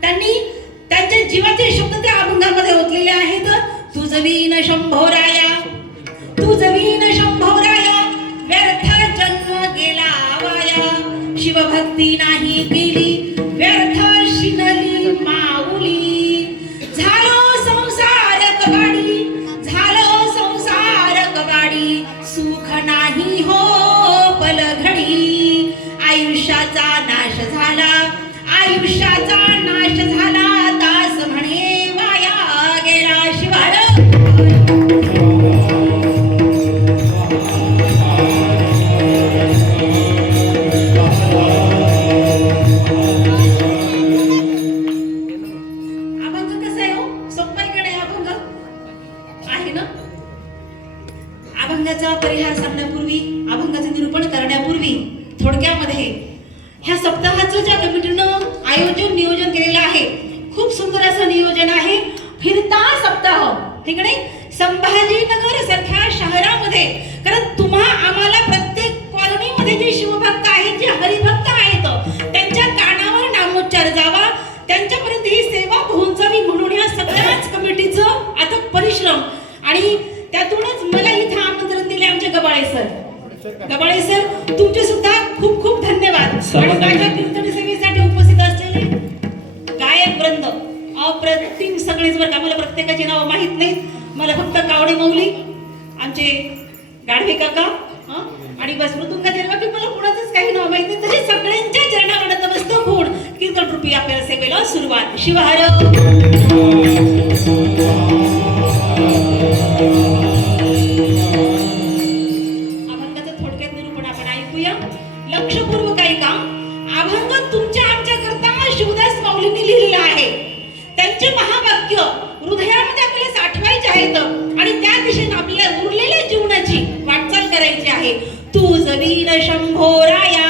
त्यांनी त्यांच्या जीवाचे तुझवीन शंभोराया तुझवीन शंभोराया व्यर्थ जन्म गेला वाया शिवभक्ती नाही केली व्यर्थ शिनली माऊली झालो संसार कबाडी झालो संसार कबाडी सुख नाही हो पलघडी आयुष्याचा नाश झाला आयुष्याचा नाश झाला दास म्हणे वाया गेला शिवार अभंगाचा परिहार सांगण्यापूर्वी अभंगाचे निरूपण करण्यापूर्वी थोडक्यामध्ये ह्या सप्ताहाचं ज्या कमिटीनं नियोजन केलेलं आहे खूप सुंदर असं नियोजन आहे फिरता सप्ताह ठीक आहे संभाजीनगर सारख्या शहरामध्ये कारण तुम्हा आम्हाला प्रत्येक कॉलनीमध्ये जे शिवभक्त आहेत जे हरिभक्त आहेत त्यांच्या कानावर नामोच्चार जावा त्यांच्यापर्यंत ही सेवा पोहोचावी म्हणून ह्या सगळ्याच कमिटीचं अथक परिश्रम आणि त्यातूनच मला इथं आमंत्रण दिले आमचे गबाळे सर तुमचे सुद्धा खूप खूप धन्यवाद आणि माझ्या कीर्तन सेवेसाठी उपस्थित असलेले गायक वृंद अप्रतिम सगळेच बरं का मला प्रत्येकाची नावं माहित नाहीत मला फक्त कावडे मौली आमचे गाढवे काका आणि बस मृदुंगाच्या बाकी मला कुणाचंच काही नाव माहित नाही तरी सगळ्यांच्या चरणावर नतमस्तक होऊन कीर्तन रूपी आपल्या सेवेला सुरुवात शिवहर अभंगाचं थोडक्यात निरूपण आपण ऐकूया लक्षपूर्वक ऐका अभंग तुमच्या आमच्या करता शिवदास माऊलींनी लिहिलेला आहे त्यांचे महावाक्य हृदयामध्ये आपल्याला साठवायचे आहेत आणि त्या दिशेने आपल्याला उरलेल्या जीवनाची वाटचाल करायची आहे तुझवीन शंभोराया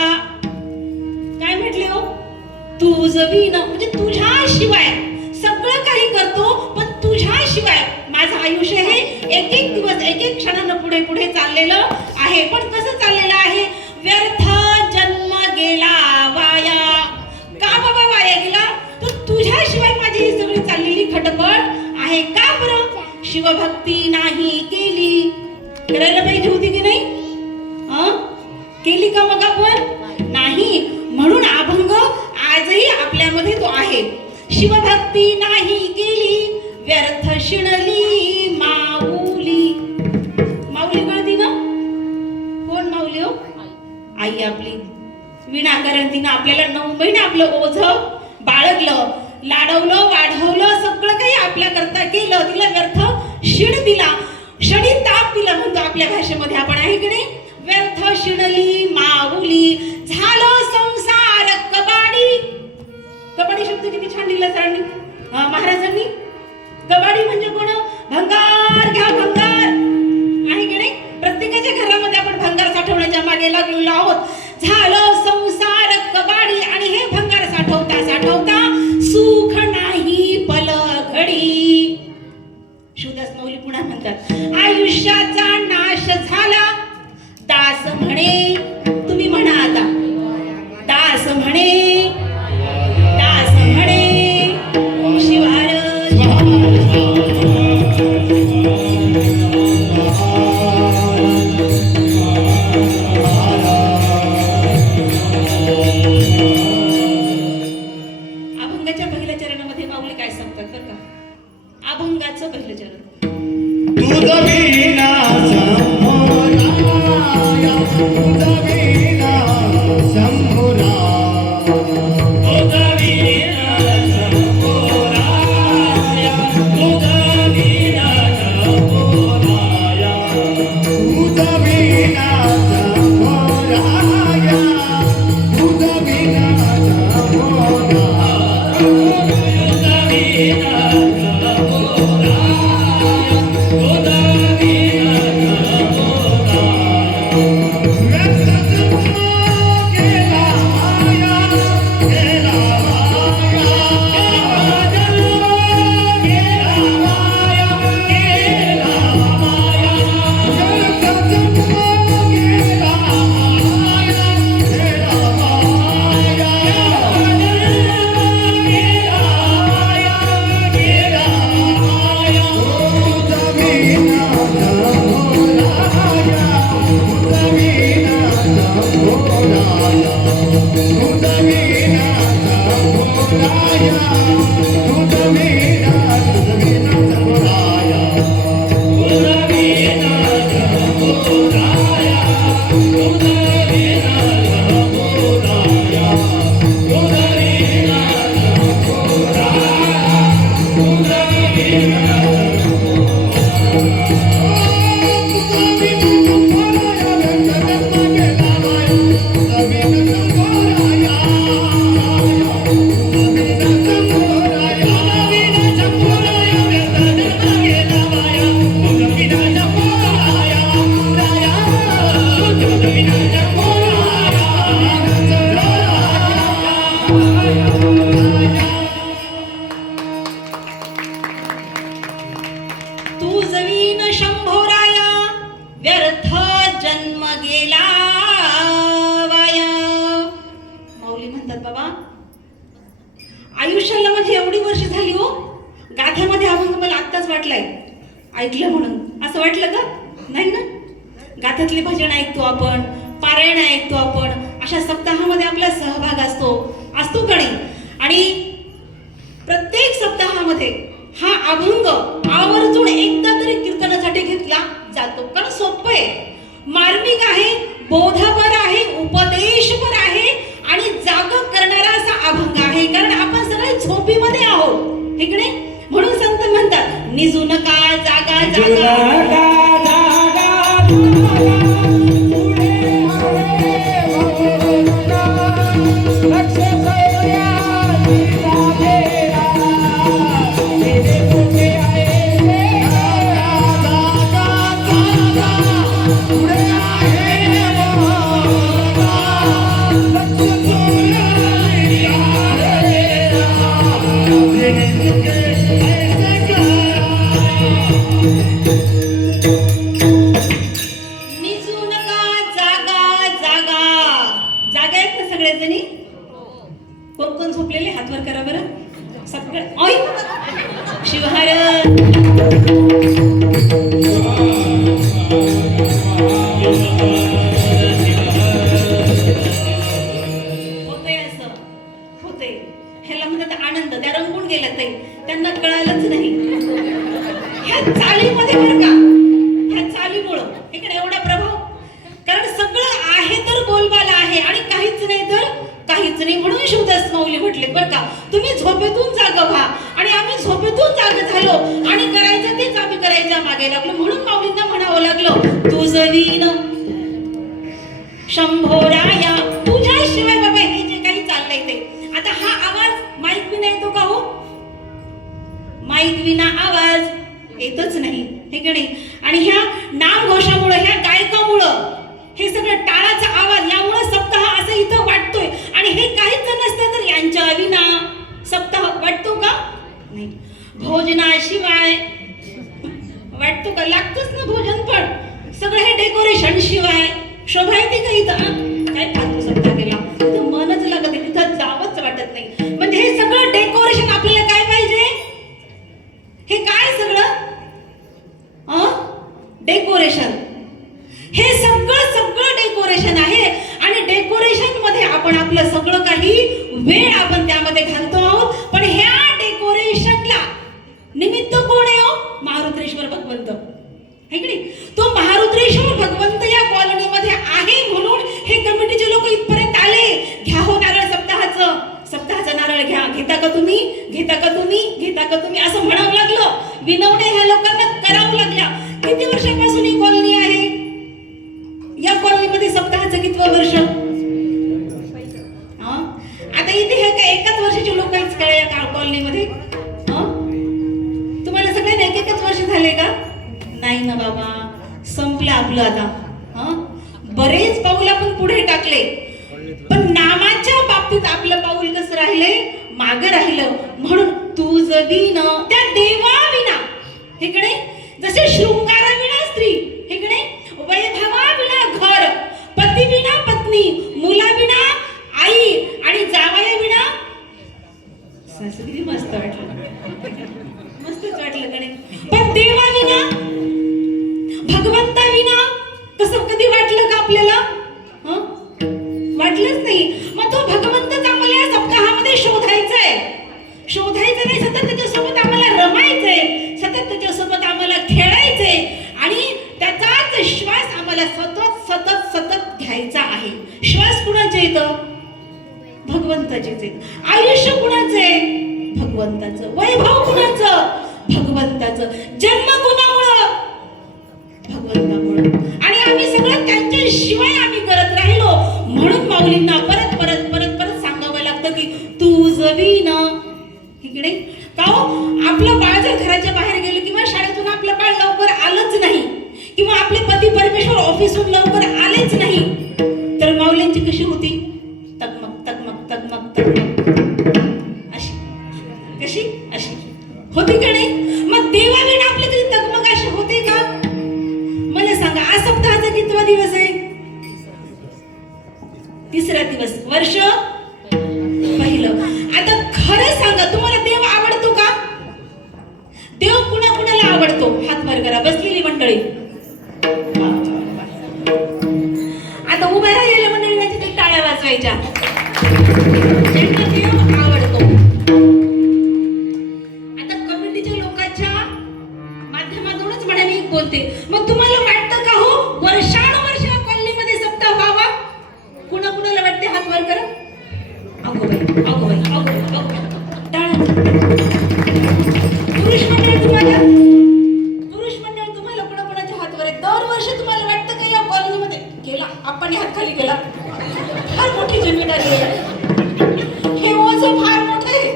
काय म्हटले हो तुझवीन म्हणजे तुझ्याशिवाय सगळं काही करतो पण तुझ्याशिवाय माझं आयुष्य हे एक एक दिवस एक एक क्षणानं पुढे पुढे चाललेलं आहे पण कसं चाललेलं आहे व्यर्थ जन्म गेला वाया का बाबा वाया गेला तर तुझ्याशिवाय माझी ही सगळी चाललेली खटपट आहे का बरं शिवभक्ती नाही केली करायला पाहिजे होती की नाही केली का मग आपण नाही म्हणून अभंग आजही आपल्यामध्ये तो आहे शिवभक्ती नाही केली व्यर्थ शिणली माऊली माऊली कळती ना कोण माऊली हो आई आपली विनाकारण तिनं आपल्याला 9 महिने आपलं ओझ बाळगलं लाडवलं वाढवलं सगळं काही आपल्या करता केलं तिला व्यर्थ शिण दिला क्षणी ताप दिला म्हणतो आपल्या भाषेमध्ये आपण आहे की नाही व्यर्थ शिणली माऊली झालं संसार कबाडी कबाडी शब्द किती छान दिला सरांनी महाराजांनी कबाडी म्हणजे कोण भंगार घ्या भंगार आहे की नाही प्रत्येकाच्या घरामध्ये आपण भंगार साठवण्याच्या मागे लागलेलो आहोत झालं संसार कबाडी आणि हे भंगार साठवता साठवता सुख नाही पलघडी शिवदास माऊली पुन्हा म्हणतात आयुष्याचा नाश झाला दास म्हणे तुम्ही म्हणा आता दास म्हणे शिवार अभंगाच्या पहिल्या चरणामध्ये माऊली काय सांगतात बरं का अभंगाचं पहिलं चरण Yeah. तुझवीन शंभोराया व्यर्थ जन्म गेला वाया. माऊली म्हणतात बाबा आयुष्याला म्हणजे एवढी वर्ष झाली हो, गाथ्यामध्ये अभंग मला आत्ताच वाटलाय ऐकलं म्हणून. असं वाटलं का? नाही ना. गाथ्यातली भजन ऐकतो आपण, पारायण ऐकतो आपण, अशा सप्ताहामध्ये आपला सहभाग असतो का नाही? आणि प्रत्येक सप्ताहामध्ये हा अभंग आवर्जून एकदा तरी कीर्तनासाठी घेतला जातो, कारण सोपं आहे, मार्मिक आहे, बोधपर आहे, उपदेशपर आहे आणि जाग करणारा असा अभंग आहे. कारण आपण सगळे झोपीमध्ये आहोत इकडे, म्हणून संत म्हणतात निजू नका जागा जागा. कोण कोण झोपलेले हात वर करा बरं. सगळे शिवहार होतंय, असं होतंय. ह्याला म्हणतात आनंद. त्या रंगून गेल्या ताई, त्यांना कळालंच नाही ह्या चालीमध्ये बरं का, ह्या चालीमुळं इकडे एवढा प्रभाव. कारण सगळं आहे तर बोलबाला आहे आणि काहीच नाही तर काहीच नाही. म्हणून शिवदास माऊली म्हटले बरं का, तुम्ही झोपेतून जाग व्हा. आणि आम्ही झोपेतून जाग झालो आणि करायचं तेच आम्ही करायच्या मागे लागलो. म्हणून माऊलींना म्हणावं लागलं तुझवीन शंभोराया. तुझ्याशिवाय बाबा हे जे काही चाललंय ते. आता हा आवाज माईक विना येतो का हो? माईक विना आवाज येतच नाही हे की नाही. आणि ह्या नामघोषामुळे, ह्या गायकामुळं हे सगळं टाळाचा आवाज, यामुळे सप्ताह असं इथं वाटतोय. आणि हे काहीच नसतं तर यांच्या विना सप्ताह वाटतो का? नाही. भोजनाशिवाय वाटतो का? लागतच ना भोजन. पण सगळं हे डेकोरेशन शिवाय शोभा येते का इथं? काय फालतू सप्ताह केला, तिथं मनच लागत नाही, तिथं जावंच वाटत नाही. म्हणजे हे सगळं डेकोरेशन आपल्याला काय पाहिजे? हे काय सगळं डेकोरेशन, हे सगळं डेकोरेशन आहे. आणि डेकोरेशन मध्ये आपण आपलं सगळं काही वेळ आपण त्यामध्ये घालतो आहोत. पण ह्या डेकोरेशनला निमित्त कोण आहे हो? महारुद्रेश्वर भगवंत आहे की नाही. तो महारुद्रेश्वर भगवंत या कॉलनीमध्ये आहे म्हणून हे कमिटीचे लोक इथपर्यंत आले. घ्या हो नारळ सप्ताहाचा नारळ घ्या. घेता का तुम्ही? घेता का तुम्ही? घेता का तुम्ही? असं म्हणावं लागलं. विनवण्या ह्या लोकांना करावं लागल्या. किती वर्षापासून ही कॉलनी आहे? या कॉलनीमध्ये सप्ताहाचं कितवं वर्ष? आता इथे हे काय एकाच वर्षाचे लोक आहेत का या कॉलनीमध्ये? तुम्हाला सगळ्यांना एकच वर्ष झाले का? नाही ना बाबा, संपलं आपलं आता. बरेच पाऊल आपण पुढे टाकले, पण नामाच्या बाबतीत आपलं पाऊल कसं राहिलंय? मागे राहिलं. म्हणून तुझवीन त्या देवाविना इकडे, जसे शृंगाराविना स्त्री इकडे, वैभवाविना घर, पतीविना पत्नी, मुलाविना आई आणि जावयाविना सासू. किती मस्त वाटलं, मस्तच वाटलं कडे. पण देवाविना, भगवंताविना कसं कधी वाटलं का आपल्याला? वाटलंच नाही. मग तो भगवंतच आम्हाला या सप्ताहामध्ये शोधायचा नाही. सतत त्याच्यासोबत आम्हाला रमायचंय, सतत त्याच्यासोबत आम्हाला खेळायचंय आणि त्याचाच श्वास आम्हाला सतत घ्यायचा आहे. श्वास कुणाच्या इथं? भगवंताचेच आहे. आयुष्य कुणाचं आहे? भगवंताचं. वैभव कुणाचं? भगवंताचं. जन्म कुणामुळं? भगवंतामुळं. आणि आम्ही सगळं त्यांच्याशिवाय आम्ही करत राहिलो, म्हणून माऊलींना परत परत परत परत सांगावं लागतं की तुझवी ना इकडे. का हो, आपलं बाळ जर घराच्या बाहेर गेलं किंवा शाळेतून आपलं बाळ लवकर आलंच नाही, किंवा आपले पती परमेश्वर ऑफिसहून लवकर आलेच नाही, तर माऊलींची कशी होती? तकमक तकमक तकमक तकमक अशी. कशी? अशी होती का नाही? मग देवाविना आपली कधी तकमक अशी होते का? मला सांगा, आज सप्ताहाचा कितवा दिवस आहे? तिसरा दिवस. वर्ष पहिलं. आता खरं सांगा, तुम्हाला देव आवडतो का? देव कुणा कुणाला आवडतो? हात वर करा बसलेली मंडळी. आता उभ्या राहिलेल्या मंडळींची ते टाळ्या वाजवायच्या. देव आवडतो. आता कमिटीच्या लोकांच्या माध्यमातूनच म्हणा मी बोलते. मग तुम्हाला वाटतं का हो वर्षानुवर्ष कॉलनीमध्ये सप्ताह व्हावा? कुणा कुणाला वाटते? हात वर करा. अगो बाई, अगो बाई, अगो बाई, अगो बाई. टाळ्या. पुरुष मंडळ तुम्हाला, पुरुष मंडळ तुम्हाला कुणाकुणाच्या हात वर आहे? दरवर्षी तुम्हाला वाटतं का या कॉलनीमध्ये गेला आपण हात खाली गेला? फार मोठी जिम्मेदारी आहे. हे ओझं फार मोठं आहे.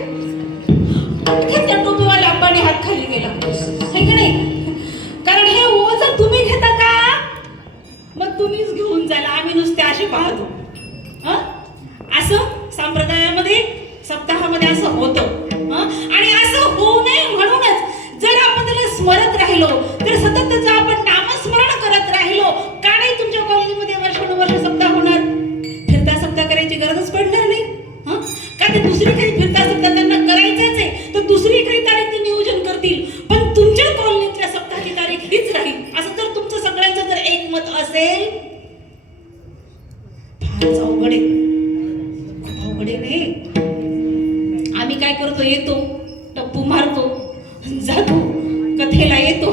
पटकन त्या टोपीवाला आपण हात खाली गेला, है की नाही? कारण हे ओझं तुम्ही घेता का? मग तुम्हीच घेऊन जाल, आम्ही नुसते असे पाहतो. असं संप्रदायामध्ये सप्ताहामध्ये असं होतं. आणि असं होऊ नये म्हणूनच जर आपण त्याला स्मरत राहिलो, तर सतत त्याचं आपण नामस्मरण करत राहिलो, का नाही तुमच्या कॉलनीमध्ये वर्षानुवर्ष सप्ताह होणार? फिरता सप्ताह करायची गरजच पडणार नाही. का ते दुसरी काही फिरता सप्ताह त्यांना करायचंच आहे, तर दुसरी काही तारीख ते नियोजन करतील, पण तुमच्या कॉलनीतल्या सप्ताहाची तारीख हीच राहील. असं जर तुमचं सगळ्यांचं जर एकमत असेल, फारच अवघड आहे. खूप अवघड आहे नाही. आम्ही काय करतो? येतो, टप्पू मारतो, जातो, कथेला येतो,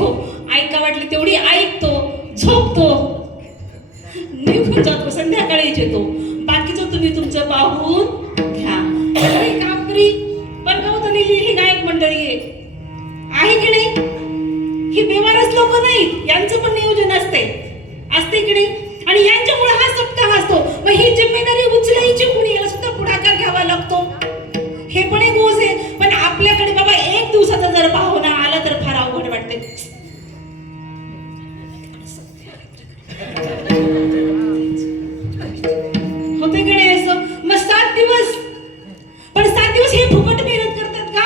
ऐका वाटली तेवढी ऐकतो, झोपतो, निघून जातो, संध्याकाळीच येतो. बाकीचं तुम्ही तुमचं पाहून घ्या. कापरी परगावतलेली ही गायक मंडळी आहे की नाही? ही बेवारस लोक नाहीत, यांचं पण नियोजन असते की नाही? आणि यांच्यामुळे हा सप्ताह असतो. मग ही जिम्मेदारी उचलायची कुणी? याला सुद्धा पुढाकार घ्यावा लागतो. हे पण एक ओझ आहे. पण आपल्याकडे बाबा एक दिवसाचा जर पाहुणा आला तर फार अवघड वाटते. होते की नाही असं? मग 7 दिवस, पण 7 दिवस हे फुकट मेहनत करतात का?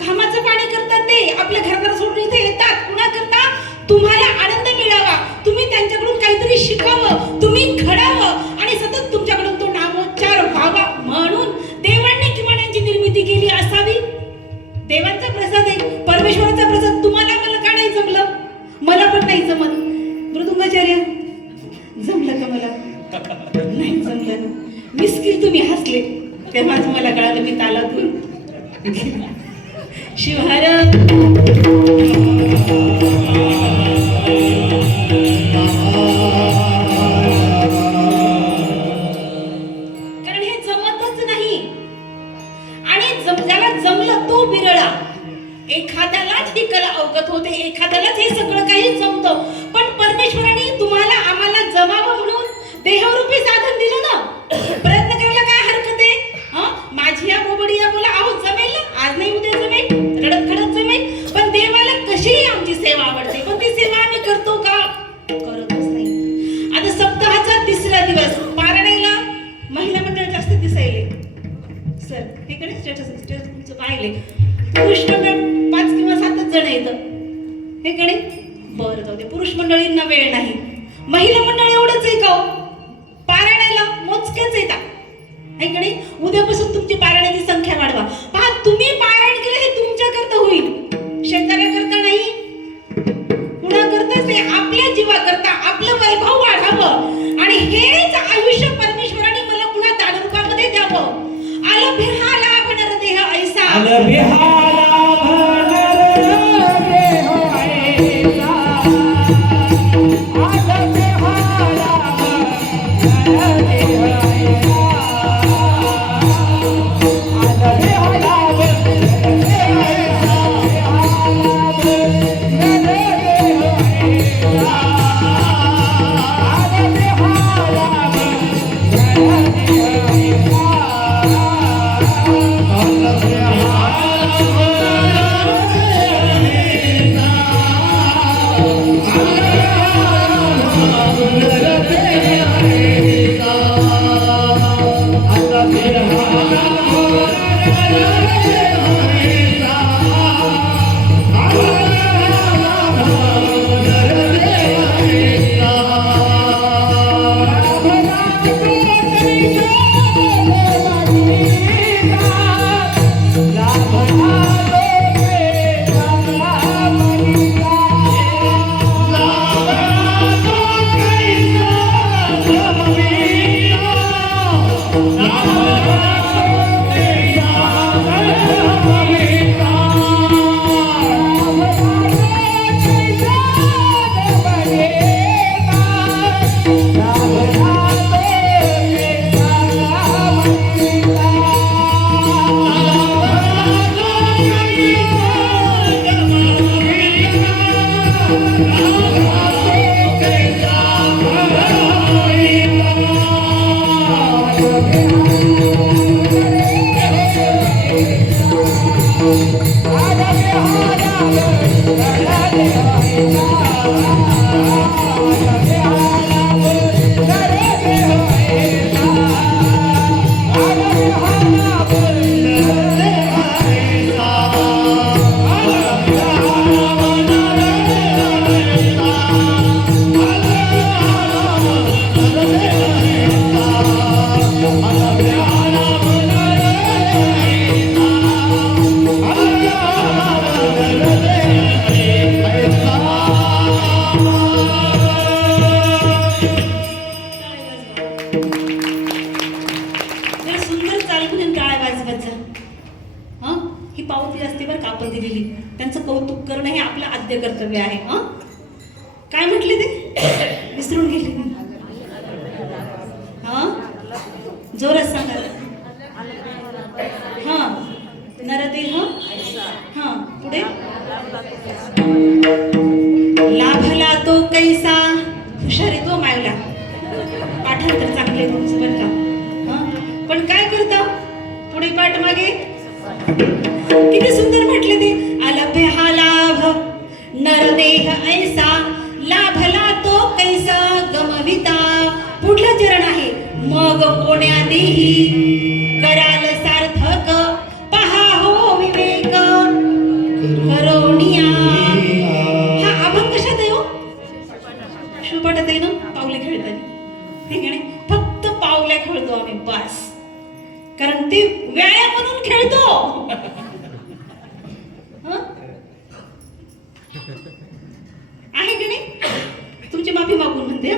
घामाचं पाणी करतात ते, आपल्या घरात सोडून इथे येतात. कुणा करता? तुम्हाला आनंद मिळावा, तुम्ही त्यांच्याकडून काहीतरी शिकावं, तुम्ही घडावं, आणि सतत तुमच्याकडून तो नामोच्चार व्हावा, म्हणून देवांनी किमान यांची निर्मिती केली असावी. देवांचा प्रसाद आहे, परमेश्वराचा प्रसाद. तुम्हाला मला का नाही जमलं? मला पण नाही जमत. मृदुंगाचार्य जमलं का? मला नाही जमलं ना. मिस्किल तुम्ही हसले तेव्हाच मला कळालं मी तालातून शिवहार. कारण हे जमतच नाही. आणि ज्याला जमलं तो बिरळा. एखाद्यालाच ही कला अवगत होते, एखाद्यालाच हे सगळं काही जमतं. पण परमेश्वराने तुम्हाला आम्हाला जमावं म्हणून देहरूपी साधन दिलं ना. प्रयत्न करायला काय हरकत आहे? माझी या बोबडिया बोला, अहो जमेल ना, आज नाही उद्या जमेल, रडत खडत जमेल. पण देवाला कशीही आमची सेवा आवडते, पण ती सेवा आम्ही करतो का? करतच नाही. आता सप्ताहाचा 3रा दिवस पारायणाला महिला मंडळ जास्त दिसायले. सर इकडे स्टेटस तुमचं पाहिले. पुरुष मंडळ 5 किंवा 7च जण येतं, हे कडे. बरं जाऊ दे, पुरुष मंडळींना वेळ नाही. महिला मंडळ एवढंच आहे का? पारायणाला मोजकेच येतात, हे कडे. उद्यापासून तुमची पारायणाची संख्या वाढवा. पहा, तुम्ही पारायण केलं हे तुमच्याकरता होईल, शेतकऱ्याकरता नाही, कुणाकरताच नाही. आपल्या जीवाकरता, आपलं वैभव वाढावं, आणि हेच आयुष्य परमेश्वराने मला पुन्हा दानरूपामध्ये द्यावं. आलं बिहाला भणर देह ऐसा, आलं बिहाला भणर देह ऐसा, आलं बिहाला भणर देह ऐसा, आलं बिहाला भणर त्यांचं कौतुक करणं हे आपलं आद्य कर्तव्य आहे. काय म्हटले ते विसरून गेले. जोरात सांगा. नरदेह. पुढे लाभला तो कैसा. हुशार आहे तो मायला. पाठांतर चांगले तुमचं बरं का. पण काय करता पुढे पाठ मागे. किती सुंदर म्हटले ते. अलभ्य हा लाभ नरदेह ऐसा लाभला तो कैसा गमविता. पुढलं चरण आहे मग कोण्या देही कराल सार्थक पहा हो विवेक करोनिया. हा अभंग कशात आहे हो. शुभपटात आहे ना. पावले खेळताना ठीक आहे. फक्त पावल्या खेळतो आम्ही बस. कारण ते व्यायाम म्हणून खेळतो. आहे की नाही. तुमची माफी मागून म्हणते.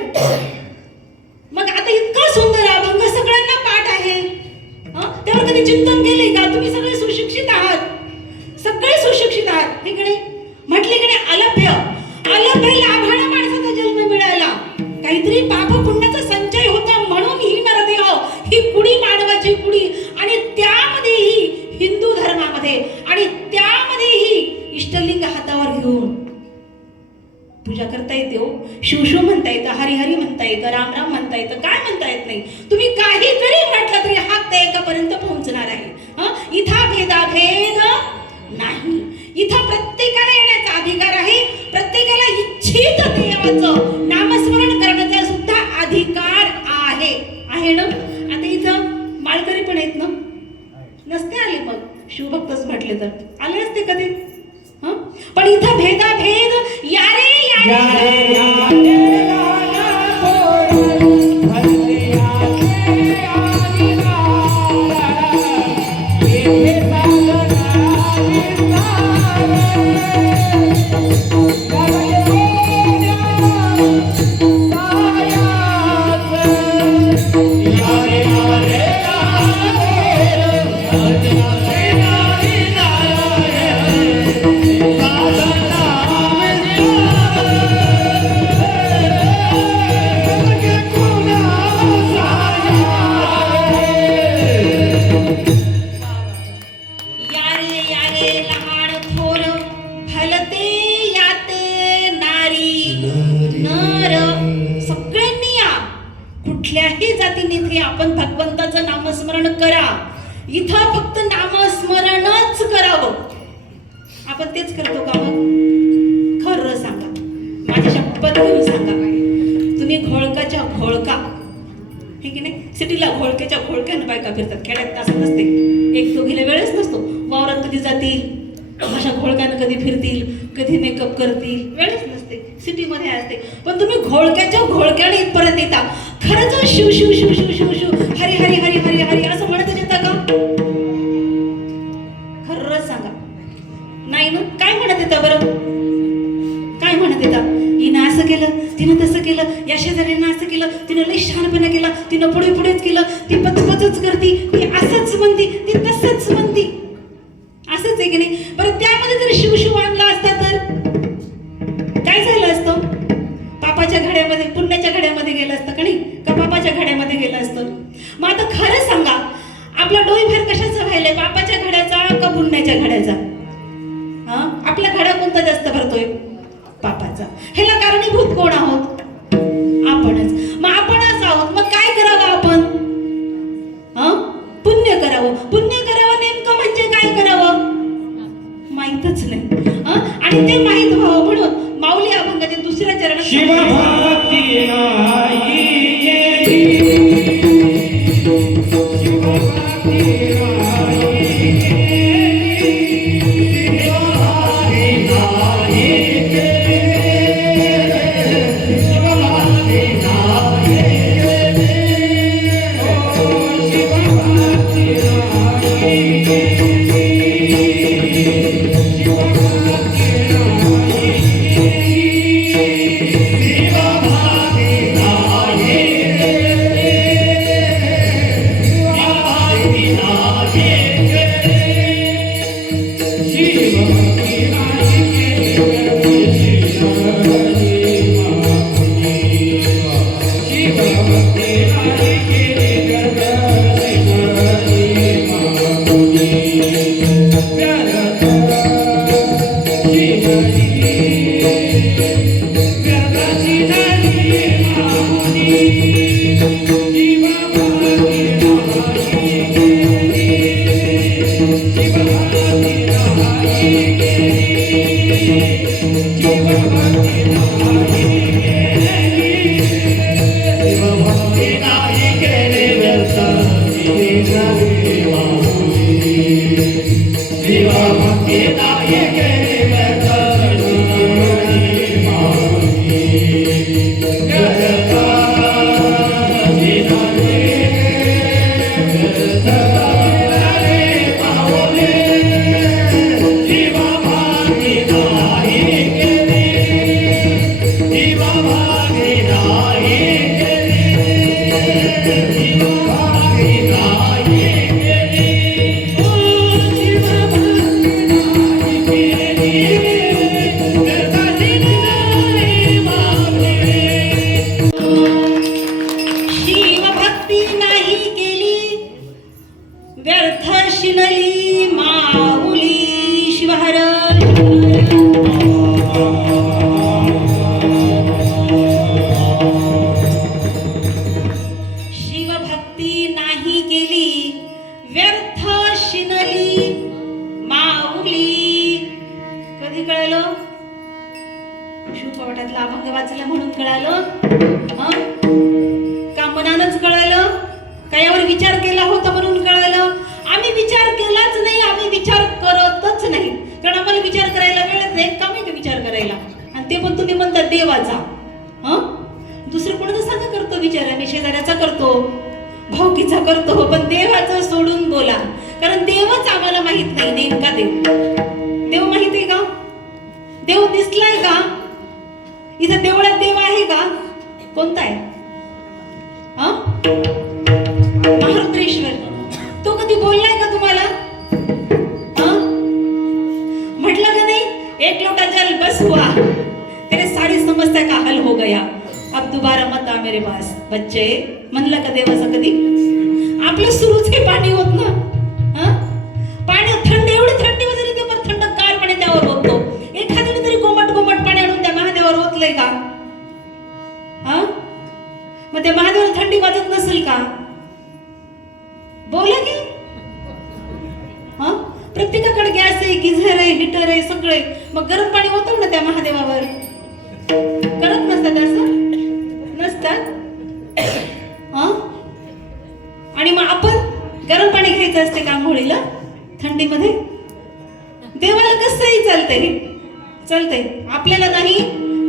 मग आता इतका सुंदर अभंग सगळ्यांना पाठ आहे. त्यावर कधी चिंतन केले का. तुम्ही सगळे सुशिक्षित आहात. सगळे सुशिक्षित आहात. इकडे म्हटले इकडे अलभ्य. अलभ्य लाभाळा माणसाचा जन्म मिळाला. काहीतरी पाप पुण्याचा संचय होता म्हणून ही नरदेह ही कुडी मानवाची कुडी. आणि त्यामध्येही हिंदू धर्मामध्ये आणि त्यामध्येही इष्टलिंग हातावर घेऊन पूजा करता येते हो. शिवशिव म्हणता येतं. हरिहरी म्हणता येतं. रामराम म्हणता येतं. काय म्हणता येत नाही. तुम्ही काही जरी म्हटलं तरी हात त्या एकापर्यंत पोहोचणार आहे. इथं भेदाभेद नाही. इथं प्रत्येकाला येण्याचा अधिकार आहे. प्रत्येकाला इच्छित देवाचं नामस्मरण करण्याचा सुद्धा अधिकार आहे. आहे ना. आता इथं माळकरी पण आहेत ना. नसते आले मग शिवभक्तच म्हटले तर आले असते कधी. पण इथं भेदाभेद यारे आपण भगवंताचं नामस्मरण करा. इथं फक्त नामस्मरणच करावं. आपण तेच करतो का मग. खरं सांगा. माझ्या शपथ घेऊन सांगा. तुम्ही घोळकाच्या घोळका हे की नाही. सिटीला घोळक्याच्या घोळक्यानं बायका फिरतात. खेड्यात असं नसते. एक दोघीला वेळच नसतो. वावरात कधी जातील अशा घोळक्यानं कधी फिरतील कधी मेकअप करतील. वेळच नसते. सिटीमध्ये असते. पण तुम्ही घोळक्याच्या घोळक्याने इथपर्यंत येता. खरंच शिव शिव शिव शिव शिव शिव हरी हरी हरी हरी हरी असं म्हणतच येता का. खरंच सांगा. नाही ना. काय म्हणत येता बरं. काय म्हणत येता. हिनं असं केलं तिनं तसं केलं. या शेजाऱ्यानं असं केलं. तिनं लई शहाणपणा केला. तिनं पुढे पुढेच केलं. ती पचपचच करती. ती असंच म्हणती. ती तसंच म्हणती. असंच आहे की नाही. बरं त्यामध्ये जर शिवशिव आणला असता तर काय झालं असतं. पापाच्या घड्यामध्ये पुण्याच्या घड्यामध्ये गेलं असतं का नाही. का पापाच्या घड्यामध्ये गेलं असतं. मग आता खरं सांगा आपला डोईभर कशाचा व्हायलाय. पापाच्या घड्याचा का पुण्याच्या घड्याचा. आपला घडा कोणता जास्त भरतोय. पापाचा. ह्याला कारणीभूत कोण आहोत. आपणच. मग आपणच आहोत. मग काय करावं आपण. पुण्य करावं. पुण्य करावं नेमकं म्हणजे काय करावं माहीतच नाही. आणि ते माहीत व्हावं म्हणून माऊली अभंगाचे दुसरे शिवभक्ती नाही केली, शिवभक्ती नाही केली, शिवभक्ती नाही केली, शिवभक्ती नाही केली, ओ शिवभक्ती नाही केली, शिवभक्ती नाही शिवभक्ती नाही केली व्यर्थ शिनली माऊली शिवहर शिवभक्ती नाही केली व्यर्थ शिनली माऊली. कधी कळलं? शिवपवाटातला अभंग वाचला म्हणून कळालं? का मनानच कळालं? का यावर विचार केला होता म्हणून कळालं? आम्ही विचार केलाच नाही, आम्ही विचार करतच नाही, कारण आम्हाला विचार करायला वेळच नाही. कमी का विचार करायला? आणि ते पण तुम्ही म्हणता देवाचा. दुसरं कोणाचा सांगा करतो विचार? आम्ही शेजाऱ्याचा करतो, भाऊकीचा करतो, पण देवाचं सोडून बोला, कारण देवच आम्हाला माहित नाही नेमका देव. देव माहित आहे का? देव दिसलाय का? इथं देवळात देव आहे का? कोणता आहे? महारुद्रेश्वर. तो कधी बोललाय का तुम्हाला? म्हटलं का नाही, एक लोटा जल बस हुआ, तेरे सारी समस्या का हल हो गया, अब दोबारा मत आ मेरे पास बच्चे. म्हणलं का देवाचं कधी? आपलं सुरूच हे पाणी होत ना. पाणी थंड, एवढी थंडी वगैरे ते पण थंडगार पाणी त्यावर होतो. एखाद्याने तरी कोमट कोमट पाणी आणून त्या महादेवावर ओतलंय का? मग त्या महादेवाला थंडी वाजत नसेल का? बोला की. प्रत्येकाकडे गॅस आहे, गिझर आहे, हिटर आहे, सगळे. मग गरम पाणी होतं ना त्या महादेवावर? करत नसतात असं? नसतात. आणि मग आपण गरम पाणी घ्यायचं असते का आंघोळीला थंडीमध्ये? देवाला कसंही चालतंय, आपल्याला नाही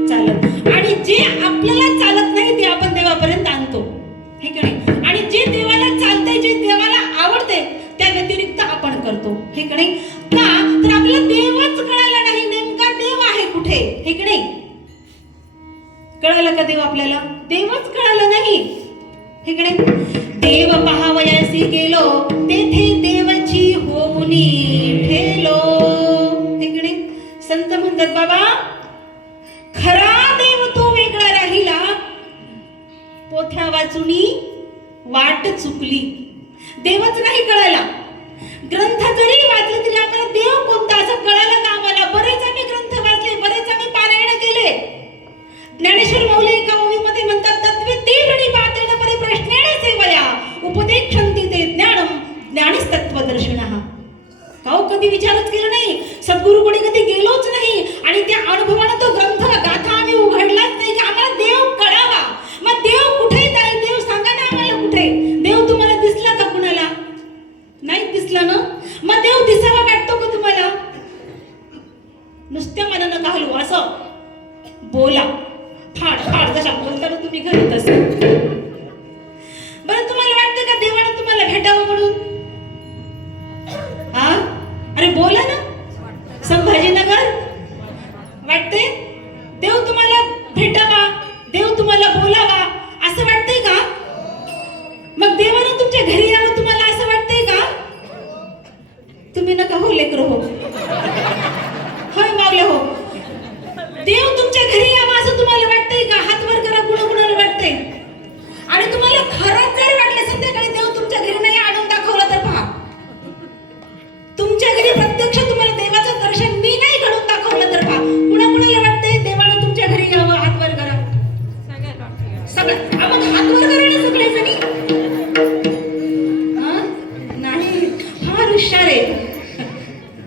चालत. आणि जे आपल्याला चालत नाही ते आपण देवापर्यंत आणतो, हे की नाही? आणि जे देवाला चालतंय, जे देवाला आवडते, त्या व्यतिरिक्त आपण करतो, हे की नाही? का तर आपल्याला देवच कळाला नाही, नेमका देव आहे कुठे, हे की नाही? कळालं का देव आपल्याला? देवच कळालं नाही, हे की नाही? देव पहावयासी गेलो, तेथे देवाची होमुनी ठेलो, हे की नाही? संत म्हणतात बाबा, खरा देव तो वेगळा राहिला, पोथ्या वाचुनी वाट चुकली. देवच नाही कळाला. ग्रंथ जरी वाचले तरी आपल्याला देव कोणता असं कळालं का आम्हाला? बरेच आम्ही ग्रंथ वाचले, बरेच आम्ही पारायण केले. ज्ञानेश्वर माऊली एका ओवीमध्ये म्हणतात, तत्वे तीव्रणी पातेन परिप्रश्नेन सेवया उपदेक्षन्ति ते ज्ञानम ज्ञानीस तत्वदर्शिनः. काहो कधी विचारच केला नाही, सद्गुरूकडे कधी गेलोच नाही, आणि त्या अनुभवानं तो ग्रंथ गाथा आम्ही उघडलाच नाही की आम्हाला नुसत्या मनानं का हलवू, असं बोला. फाड फाड जशा बोलताना तुम्ही घरी तसं. बरं तुम्हाला वाटतं का देवानं तुम्हाला भेटावं म्हणून? हा अरे बोला ना. संभाजीनगर वाटते देव तुम्हाला भेटावा, देव तुम्हाला बोलावा असं वाटतंय का? मग देवानं तुमच्या घरी यावं तुम्हाला असं वाटतंय का? तुम्ही नका हो लेकर हो, होय मावले हो. देव तुमच्या घरी यावं असं तुम्हाला वाटतंय का? हात वर करा कुणाकुणाला वाटतंय. आणि तुम्हाला खरंच जर वाटलं संध्याकाळी देव तुमच्या घरी नाही आणून दाखवलं तर पहा, तुमच्या घरी प्रत्यक्ष तुम्हाला देवाचं दर्शन मी नाही घडून दाखवलं तर पहा, कुणाकुणाला वाटतंय देवानं तुमच्या घरी यावं? हात वर करा सगळं. आपण हात वर करा ना सगळे जणी. नाही फार हुशार आहे,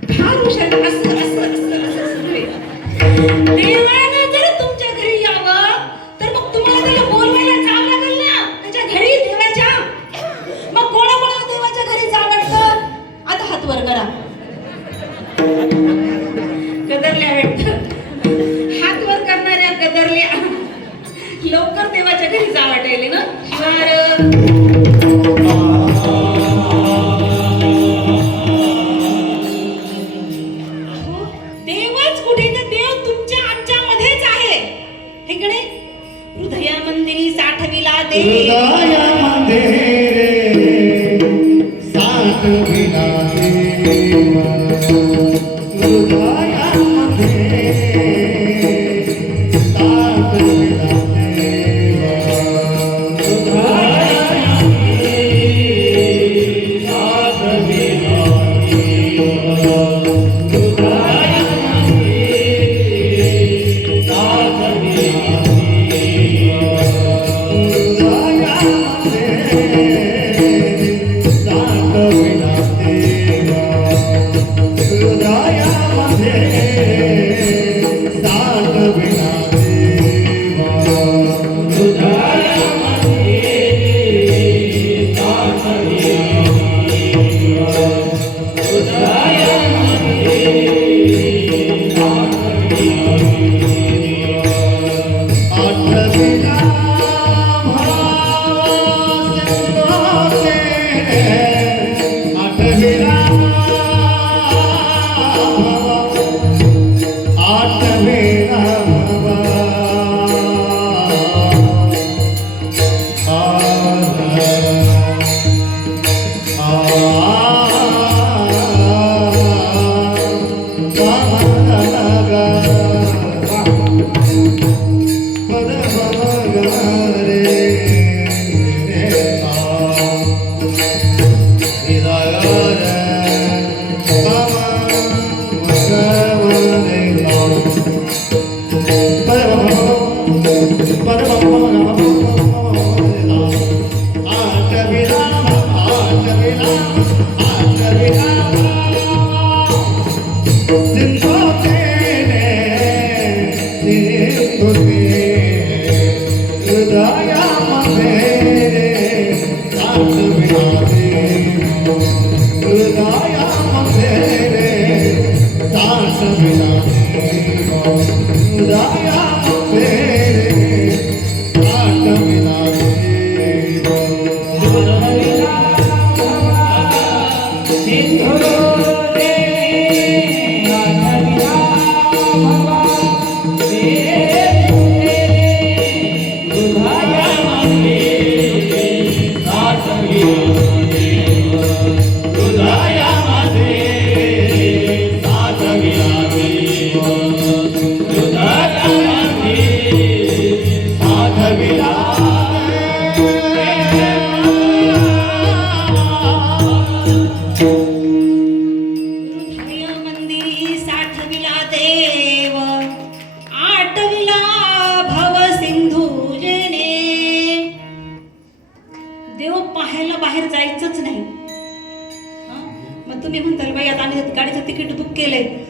फार हुशार. असं असं असं असं सुरू आहे. देवानं जर तुमच्या घरी यावं तर मग तुम्हाला त्याला बोलवायला जावं लागेल ना त्याच्या घरी देवाच्या. मग कोणाकोणाला देवाच्या घरी जावं वाटतं? आता हात वर करा. गदरल्या वाटतं, हात वर करणाऱ्या गदरल्या. लवकर देवाच्या घरी जावं वाटायले ना. देवच कुठे? तर देव तुमच्या आमच्या मध्येच आहे. इकडे हृदया मंदिरी साठविला देव. हृदयामध्ये साठविला देव. हृदयामध्ये साठविला देव.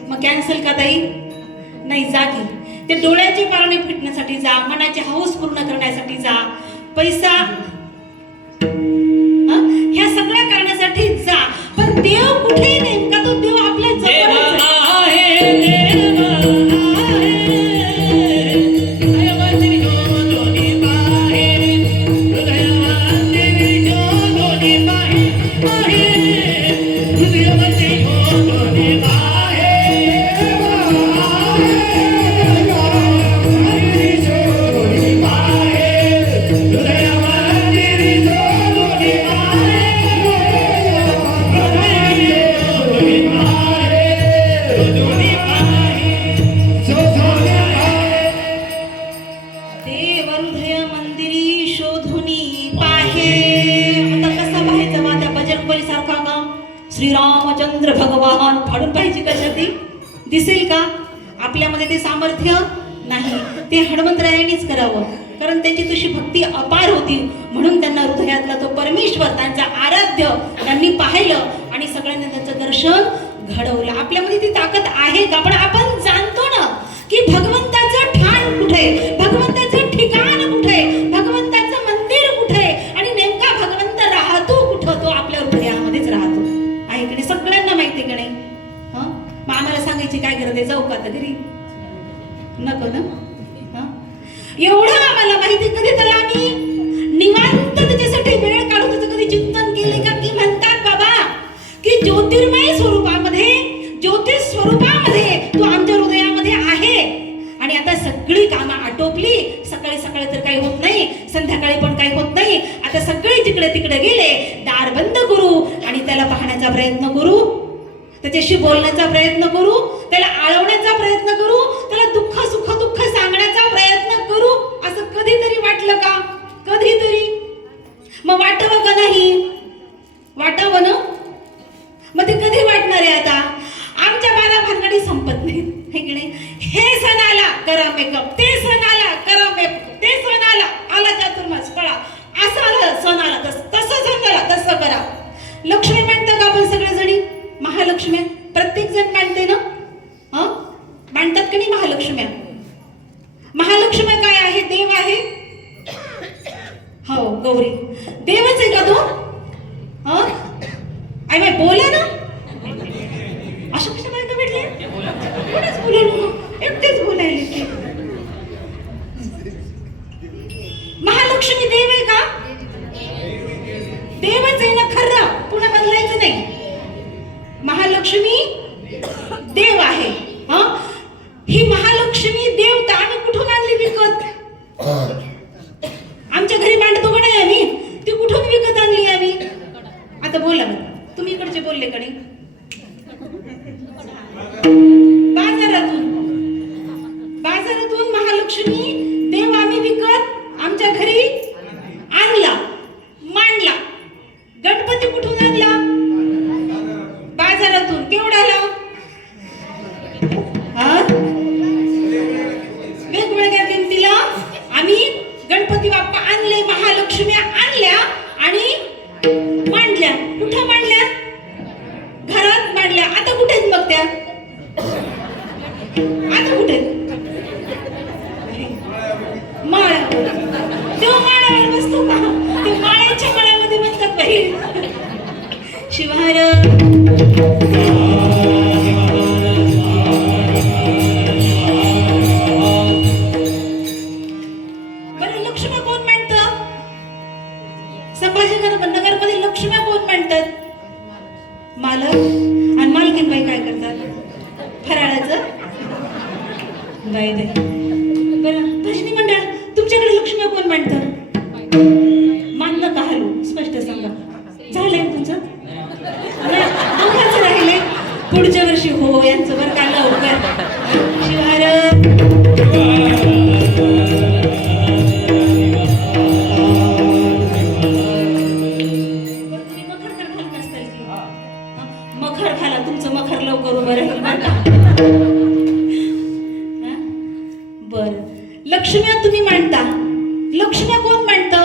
मग कॅन्सल का ताई? नाही, जा की. ते डोळ्याचे पारणे फिटण्यासाठी जा, मनाची हौस पूर्ण करण्यासाठी जा, पैसा ह्या सगळ्या करण्यासाठी जा. पण देव कुठे नेमका? तो देव आपल्या जवळ आहे. दिसेल का आपल्यामध्ये ते सामर्थ्य नाही. ते हनुमंतरायांनीच करावं, कारण त्यांची तशी भक्ती अपार होती. म्हणून त्यांना हृदयातला तो परमेश्वर, त्यांचा आराध्य त्यांनी पाहिलं आणि सगळ्यांनी त्यांचं दर्शन घडवलं. आपल्यामध्ये ती ताकद आहे का? पण आपण जाणतो ना की भगवंताचं ठाण कुठे, भगवंताचं ठिकाण कुठे, भगवंताचं मंदिर कुठे आणि नेमका भगवंत राहतो कुठं? तो आपल्या हृदयामध्येच राहतो. आहे की नाही? सगळ्यांना माहिती का नाही? मग आम्हाला सांगायची काय गरज आहे? जाऊ का आता घरी? नको ना. एवढं आम्हाला माहिती, कधी तर आम्ही निवांत त्याच्यासाठी वेळ काढून त्याचं कधी चिंतन केले का? की म्हणतात बाबा की ज्योतिर्मय स्वरूपामध्ये, ज्योतिष स्वरूपामध्ये तू आमच्या हृदयामध्ये आहे. आणि आता सगळी कामं आटोपली. सकाळी सकाळी तर काही होत नाही, संध्याकाळी पण काही होत नाही. आता सगळे जिकडे तिकडे गेले, दार बंद करू आणि त्याला पाहण्याचा प्रयत्न करू, त्याच्याशी बोलण्याचा प्रयत्न करू, त्याला आळवण्याचा प्रयत्न करू, त्याला दुःख सुख दुःख सांगण्याचा प्रयत्न करू. असं कधीतरी वाटलं का? कधीतरी? मग वाटावं का नाही? वाटावं ना. मग ते कधी वाटणार आहे? आता आमच्या बारा भानगडी संपत नाही, है की नाही? हे सण आला करा मेकअप, ते सण आला करा मेकअप, ते सण आला चातुर्मास पळा, असं आलं सण आला तसं सण आला तसं करा. लक्ष्मी म्हणतं का आपण सगळेजणी? महालक्ष्मी प्रत्येक जण मानते ना? मानतात का नाही महालक्ष्म्या? महालक्ष्मी काय आहे? देव आहे. हो, गौरी देवच आहे का तो? आई बाई बोला ना. अशा कशा बायका भेटले? कोणीच बोलू, एकटेच बोलायले की. महालक्ष्मी देव आहे का? देवच आहे ना खरं, पुन्हा बदलायचं नाही. महालक्ष्मी देव आहे. ही महालक्ष्मी देवता आम्ही कुठून आणली विकत? आमच्या घरी मांडतो का नाही आम्ही? ती कुठून विकत आणली आम्ही? आता बोला ना, तुम्ही इकडचे बोलले का नाही? बाजारातून महालक्ष्मी देव आम्ही विकत आमच्या घरी आणला, मांडला. गणपती कुठून आणला? बाजारातून. केवढ्याला? वेगवेगळ्या किमतीला आम्ही गणपती बाप्पा आणले, महालक्ष्मी आणल्या आणि मांडल्या. कुठं मांडल्या? घरात मांडल्या. आता कुठे आहेत मग त्या? आता कुठे? माळ्यावर. तेव्हा माळ्यावर बसतो का? ते माळ्याच्या माळ्यामध्ये म्हणतात बाई शिवार. बरं, लक्ष्मी कोण म्हणतं? संभाजीनगरमध्ये लक्ष्मी कोण म्हणतात? मालक. आणि मालकीन बाई काय करतात? फराळाचं बाई बाई. बरं, भजनी मंडळ तुमच्याकडे लक्ष्मी कोण म्हणतं? मानलं का? हॅलो, स्पष्ट सांगा. झालंय तुमचं? दोघांचं राहिले. पुढच्या वर्षी हो यांचं बरं का लवकर. शिवार. मखर घाला, तुमचं मखर लवकर उभं राहील बरं का. बर, लक्ष्म्या तुम्ही मांडता. लक्ष्म्या कोण मांडतं?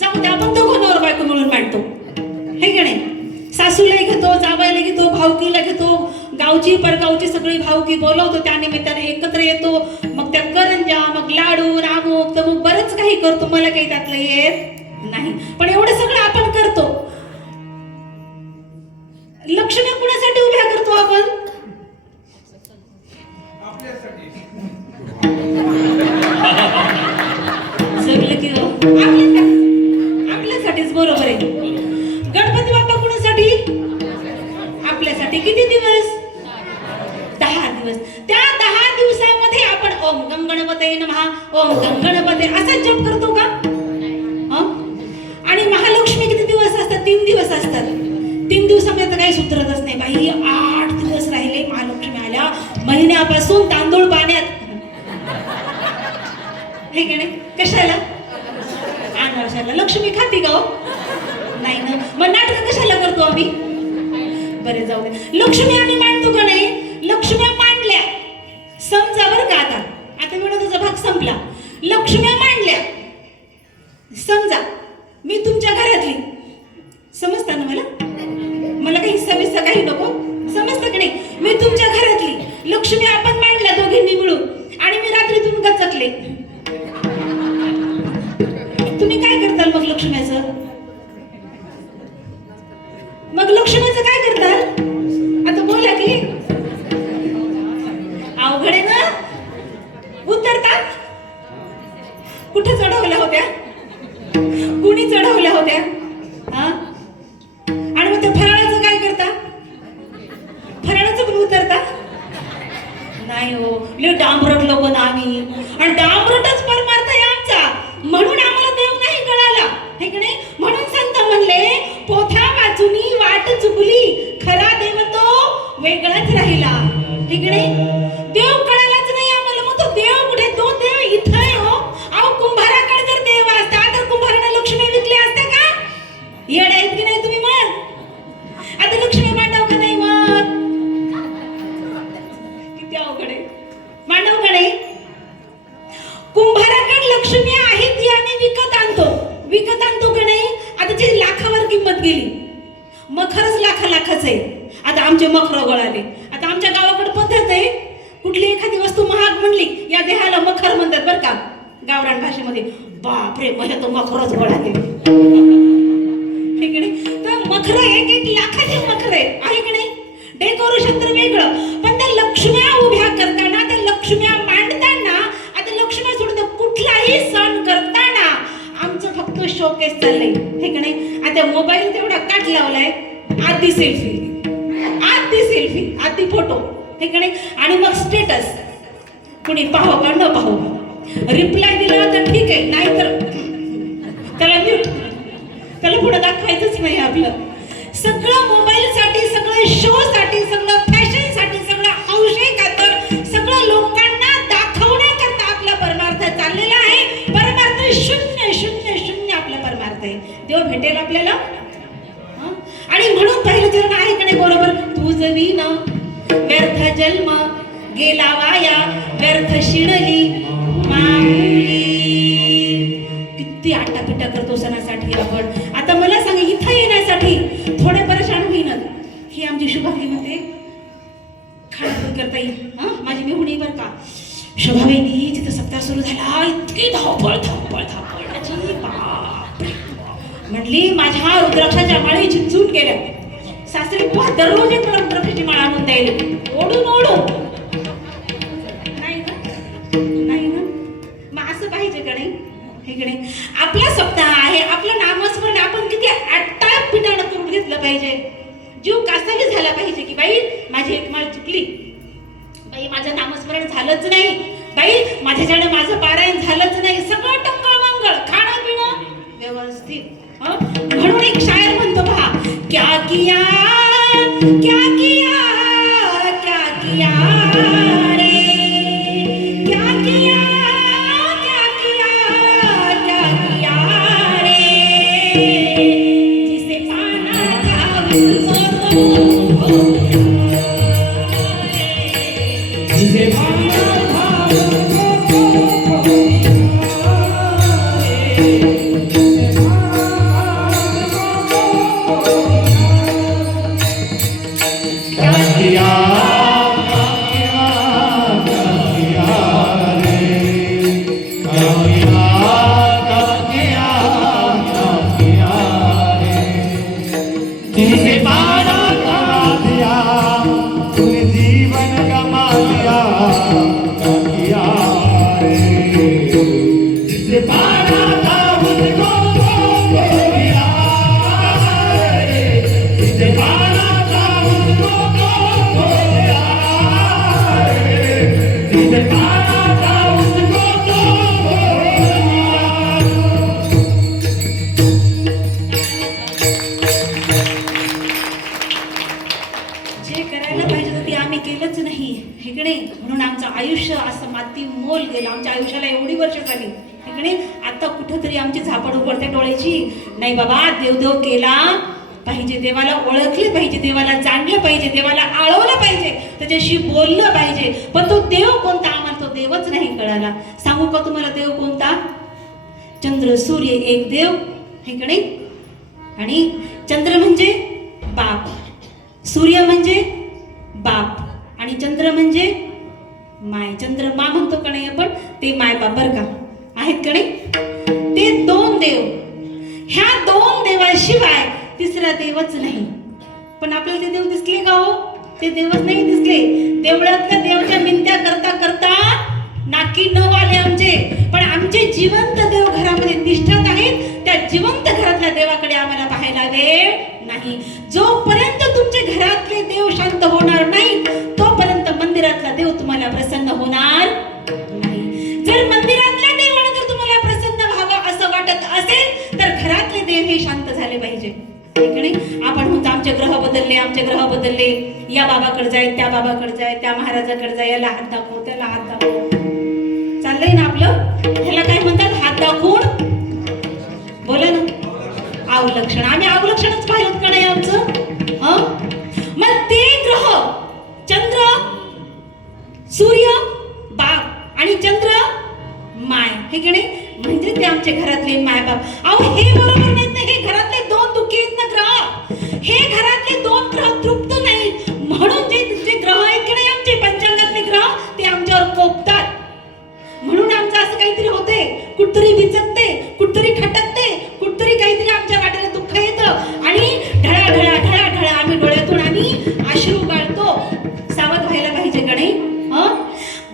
जाऊ द्या, आपण दोघं नवरा बायको मिळून मांडतो, हे की नाही? सासूला घेतो, जावायला घेतो, भावकीला घेतो, गावची परगावची सगळी भावकी बोलवतो, त्या निमित्ताने एकत्र येतो. मग त्या करंजा, मग लाडू, रामूक तमूक बरंच काही करतो. मला काही त्यातलं येत नाही, पण एवढं सगळं आपण करतो. लक्ष्मी कुणासाठी उभ्या करतो आपण? जगलं की आपल्यासाठीच. बरोबर आहे. गणपती बाप्पा कुणासाठी? आपल्यासाठी. किती दिवस? 10 दिवस. त्या 10 दिवसामध्ये आपण ओम गं गणपतये नमः, ओम गं गणपते असा जप करतो का? आणि महालक्ष्मी किती दिवस असतात? 3 दिवस असतात. 3 दिवसामध्ये तर काही सुधरतच नाही बाई. 8 दिवस राहिले महालक्ष्मी आल्या. महिन्यापासून तांदूळ पाण्यात, हे की नाही? कशाला? अनारशाला. लक्ष्मी खाती का? नाही ना. मग नाटक कशाला करतो आम्ही? बरे, जाऊ दे. लक्ष्मी आम्ही मांडतो का नाही? लक्ष्म्या मांडल्या. समजा बरं का आता आता विनोदाचा भाग संपला. लक्ष्म्या मांडल्या. समजा मी तुमच्या घरातली. समजता ना मला काही सविस्तर काही नको. समजतं की नाही? मी तुमच्या घरातली लक्ष्मी आपण मांडल्या दोघींनी मिळून आणि मी रात्रीतून गचकले. तुम्ही काय करताल मग लक्ष्म्याचं? मग लक्ष्म्याचं काय करताल? आता बोला की. अवघड आहे ना? उतरतात. कुठे चढवल्या होत्या? कुणी चढवल्या होत्या? हा? आणि मग त्या फराळाचं काय करता? फराळाचं पण उतरता? नाही हो, लय डांबरट लोक ना आम्ही. आणि डांबरटच परमार्थ आहे आमचा. म्हणून आम्हाला देव नाही कळाला, हे की नाही? म्हणून संत म्हणले, पोथा वाचुनी वाट चुकली, खरा देव तो वेगळाच राहिला. हे की नाही? देव कळालाच नाही आम्हाला. मग तो देव कुठे? तो देव इथं आहे हो. अहो, कुंभाराकडे जर देव असता तर कुंभाराने लक्ष्मी विकली असते का? येड आहेत की नाही तुम्ही? मग आता लक्ष्मी मांडव का नाही? मग किती अवघड आहे. मांडव का नाही? कुंभाराकडे लक्ष्मी आहे ती आम्ही विकत आणतो. विकत आणतो का नाही? आता जी लाखावर किंमत गेली. मखरच लाखाच आहे. आता आमचे मखर गळाले. आता आमच्या गावाकडे पद्धत आहे, कुठली एखादी वस्तू महाग म्हणली, या देहाला मखर म्हणतात बरं का गावरान भाषेमध्ये. बापरे, माझ्या तो मखरच गळाले. तर मखर एक लाखाचे मखर आहे की नाही? डेकोरेशन तर वेगळं, पण त्या लक्ष्म्या उभ्या करताना, त्या लक्ष्म्या मांडताना, आता लक्ष्म्या सोडून कुठलाही सण करताना आमचं फक्त शोकेस चाललंय, हे की नाही? आता मोबाईल तेवढा काट लावलाय, आधी सेल्फी, आधी फोटो, हे की नाही? आणि मग स्टेटस. कुणी पाहो का न पाहो, रिप्लाय दिला तर ठीक आहे, नाही तर त्याला म्यूट. त्याला पुढे दाखवायचंच नाही आपलं. सगळं मोबाईलसाठी, सगळं शोसाठी, सगळं फॅशनसाठी, सगळं हौशे खातर, सगळं लोकांना दाखवण्याकरता आपला परमार्थ चाललेला आहे. परमार्थ शून्य शून्य शून्य आपला परमार्थ आहे. देव भेटेल आपल्याला. आणि म्हणून पहिलं चरण आहे का नाही बरोबर? तुझ विना व्यर्थ जन्म गेला वाया, व्यर्थ शिणली माऊली. किती आटापिटा करतो सणासाठी आपण. आता मला सांगा, इथं येण्यासाठी थोडे परेशान होईनच. ही आमची शुभांगी म्हणते खाणं करता येईल. हा, माझी मेहुणी बरं का शोभाबाईंनी जिथं सप्ताह सुरू झाला, इतकी धावपळ म्हणली माझ्या रुद्राक्षाच्या माळी झिंजून गेल्या. सासरी बुवा दररोज एक रुद्राक्षाची माळ आणून द्यायला, ओढून. नाही ना? मग असं पाहिजे का नाही? हे की नाही? आपला सप्ताह आहे, आपलं नामस्मरण आपण किती आटापिटानं करून घेतलं पाहिजे. जीव कासावी झाला पाहिजे की बाई माझी एक माळ चुकली, बाई माझं नामस्मरण झालंच नाही, बाई माझ्याच्याने माझं पारायण झालंच नाही. सगळं टंगळ मंगळ, खाणं पिणं व्यवस्थित. म्हणून एक शायर म्हणतो पहा, क्या किया क्या किया क्या किया रे, क्या किया क्या किया क्या किया रे, जिसे पाना था उसको जिसे पाना था म्हणून आमचं आयुष्य असं माती मोल गेलं. आमच्या आयुष्याला एवढी वर्ष झाली, इकडे आता कुठंतरी आमची झापड उघडते डोळ्याची. नाही बाबा, देवदेव केला पाहिजे, देवाला ओळखले पाहिजे, देवाला जाणलं पाहिजे, देवाला आळवलं पाहिजे, त्याच्याशी बोललं पाहिजे. पण तो देव कोणता आम्हाला तो देवच नाही कळाला. सांगू का तुम्हाला देव कोणता? चंद्र सूर्य एक देव आहे की नाही. आणि चंद्र म्हणजे बाप, सूर्य म्हणजे बाप आणि चंद्र म्हणजे माय. चंद्र मा म्हणतो का नाही आपण, ते माय बाप बर का आहेत का नाही. ते दोन देव, ह्या दोन देवाशिवाय तिसरा देवच नाही. पण आपल्याला ते देव दिसले का हो? ते देवच नाही दिसले. देवळातल्या देवाच्या मिनत्या करता करता नाकी नऊ आले आमचे. पण आमचे जिवंत देव घरामध्ये तिष्ठत आहेत. त्या जिवंत घरातल्या देवाकडे आम्हाला पाहायला वेळ नाही. जोपर्यंत तुमचे घरातले देव शांत होणार नाही तोपर्यंत मंदिरातला देव तुम्हाला प्रसन्न होणार नाही. जर मंदिरातल्या देवाने जर तुम्हाला प्रसन्न व्हावं असं वाटत असेल तर घरातले देव हे शांत झाले पाहिजे. आपण म्हणतो आमचे ग्रह बदलले, आमचे ग्रह बदलले, या बाबाकडे जाय, त्या बाबाकडे जाय, त्या महाराजाकडे जाय, याला हात दाखव, त्याला हात दाखव, चाललंय ना आपलं. ह्याला काय म्हणतात? हात दाखवून बोला ना, अवलक्षण. आम्ही अवलक्षणच पाहिलं का नाही आमचं? मग ते ग्रह चंद्र सूर्य बाप आणि चंद्र माय हे की नाही, म्हणजे ते आमचे घरातले माय बाप. अहो हे बरोबर नाहीत ना, हे घरातले दोन दुःखी आहेत ना ग्रह. हे घरातले दोन ग्रह तृप्त नाहीत म्हणून जे ग्रह आहेत की नाही आमचे पंचांगातले ग्रह ते आमच्यावर कोपतात. म्हणून आमचं असं काहीतरी होते, कुठतरी बिचकते, कुठतरी खटकते, कुठतरी काहीतरी आमच्या वाटेला दुःख येतं आणि ढळा ढळा ढळा ढळा आम्ही डोळ्यातून आम्ही अश्रू गाळतो. सावध व्हायला पाहिजे का नाही?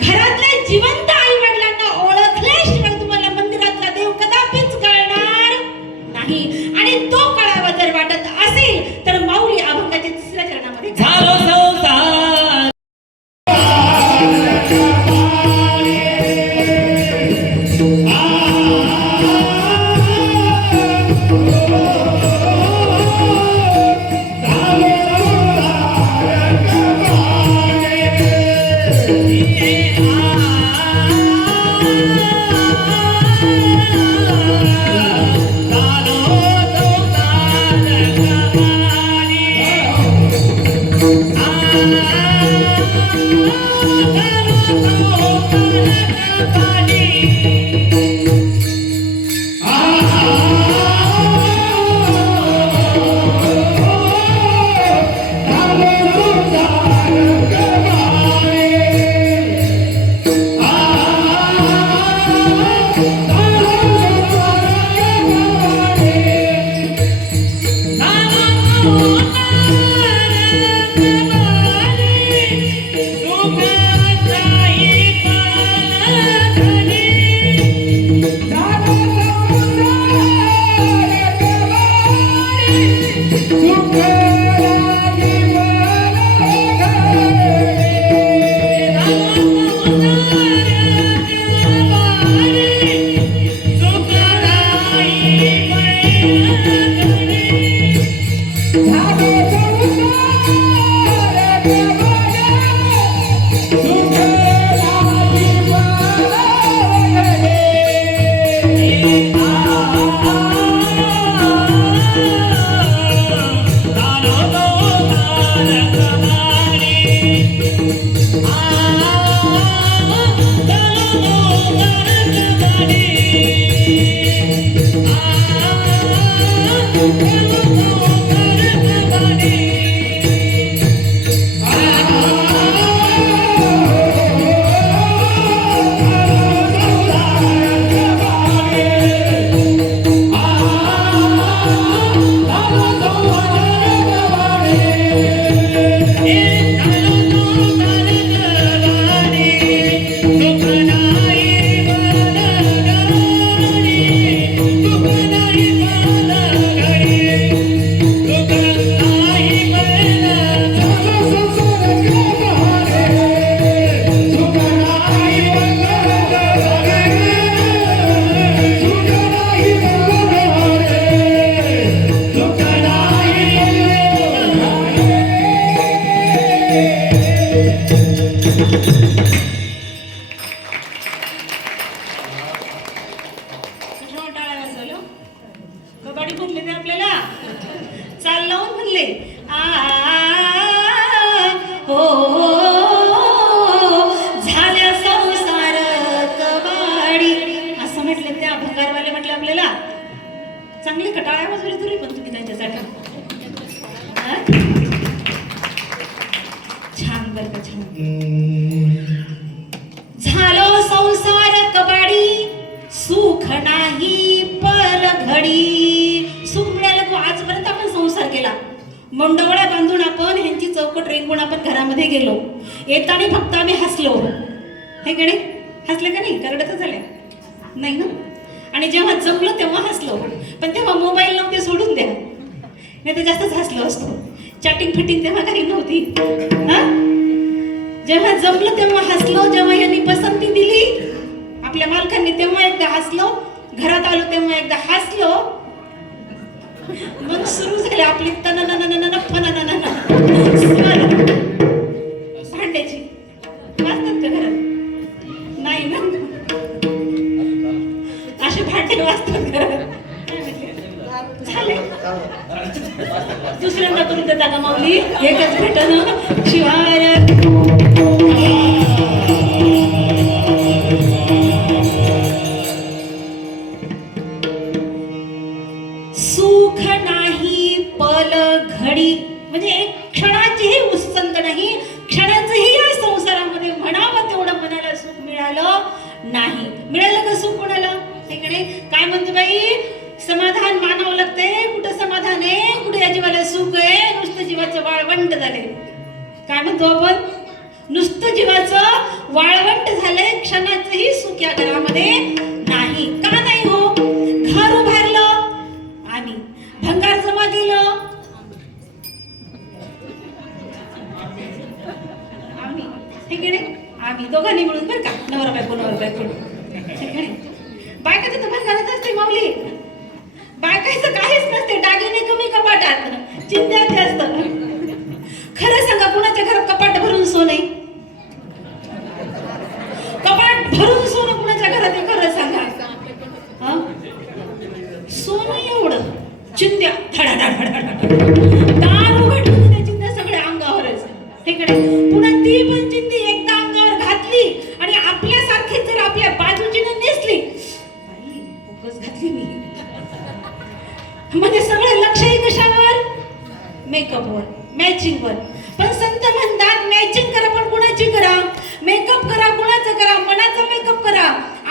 घरातल्या जिवंत आई वडिलांना ओळखल्याशिवाय तुम्हाला मंदिरातला देव कदापिच कळणार नाही. आणि तो कळावा जर वाटत असेल तर माऊली अभंगाच्या तिसऱ्या चरणामध्ये झालो संसार चांगले कटाळ्या वगैरे तरी पण तुम्ही त्यांच्यासाठी हा? छान बरं का छान. झालो संसार कबाडी सुख नाही पल घडी. सुख मिळालं को आजपर्यंत आपण संसार केला, मंडवळ्या बांधून आपण ह्यांची चौकट रेंगून आपण घरामध्ये गेलो. येताना फक्त आम्ही हसलो, हे कडे हसले का नाही? करडतच झाले नाही ना. आणि जेव्हा जमलं तेव्हा हसलो, पण तेव्हा मोबाईल नव्हते सोडून द्या, नाही तर जास्तच हसलो असतो. चॅटिंग फिटिंग तेव्हा काही नव्हती. हा, जेव्हा जमलं तेव्हा हसलो, जेव्हा यांनी पसंती दिली आपल्या मालकांनी तेव्हा एकदा हसलो, घरात आलो तेव्हा एकदा हसलो. मग सुरू झाले आपली भांड्याची. वाजतात का घरात? नाही ना, असे भांडे वाजतात घरात. झाले दुसऱ्यांदा करून देता का माऊली? एकच भेटन शिवाय. सुख नाही पल घडी, म्हणजे एक क्षणाचीही उसंत नाही, क्षणाचंही या संसारामध्ये म्हणावं तेवढं मनाला सुख मिळालं नाही. मिळालं का सुख कोणाला? इकडे काय म्हणतो बाई, समाधान मानावं लागते. कुठं समाधान आहे, कुठे या जीवाला सुख आहे? नुसतं जीवाचं वाळवंट झाले. काय म्हणतो आपण? नुसतं जीवाचं वाळवंट झालंय, क्षणाचंही सुख या घरामध्ये नाही. का नाही हो? घर उभारलं आम्ही, भंगार जमा केलं आम्ही, इकडे आम्ही दोघांनी मिळून बरं का, नवरा बायको नवरा बायको. बायकाचं तर भंगारच असते माऊली, बायकाचं काहीच नसते. दागिने कमी कपाटात, चिंध्यात जास्त. खरं सांगा, कुणाच्या घरात कपाट भरून सोनं आहे? कपाट भरून सोनं कुणाच्या घरात आहे? खरं सांगा. हा, सोनं एवढं, चिंध्या दार उघडलं त्या चिंध्या सगळ्या अंगावरच. तिकडे पुन्हा ती पण चिंधी एकदा अंगावर घातली आणि आपल्यासारखी जर आपल्या बाजूचीनं नेसली, बाई फोकस घातली मी, म्हणजे सगळं लक्षही कशावर? मेकअपवर, मॅचिंगवर. पण संत म्हणतात मॅचिंग करा, पण कुणाची करा? मेकअप करा, कुणाचं करा? मनाचा मेकअप करा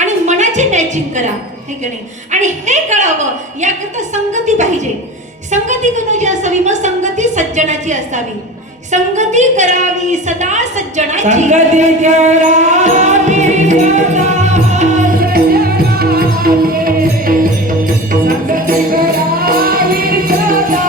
आणि मनाची मॅचिंग करा, हे की नाही? आणि हे कळावं याकरता संगती पाहिजे. संगती कोणाची असावी? मग संगती सज्जनाची असावी. संगती करावी सदा सज्जनाची. संगती करावी सदा सज्जनाची. संगती करावी सदा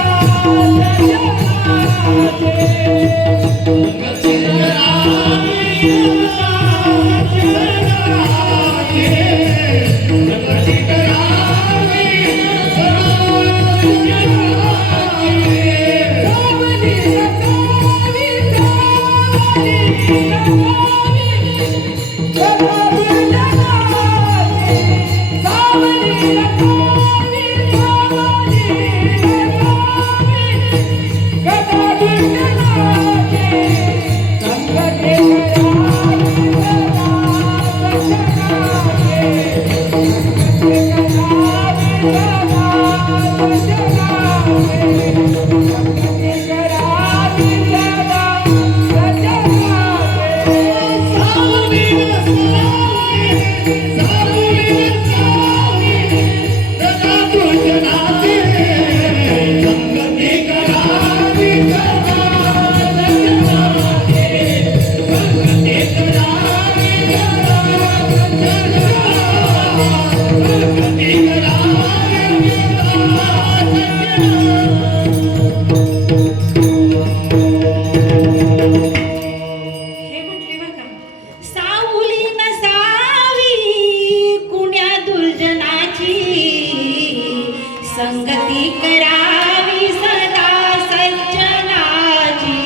संगती करावी सदा सज्जनाची.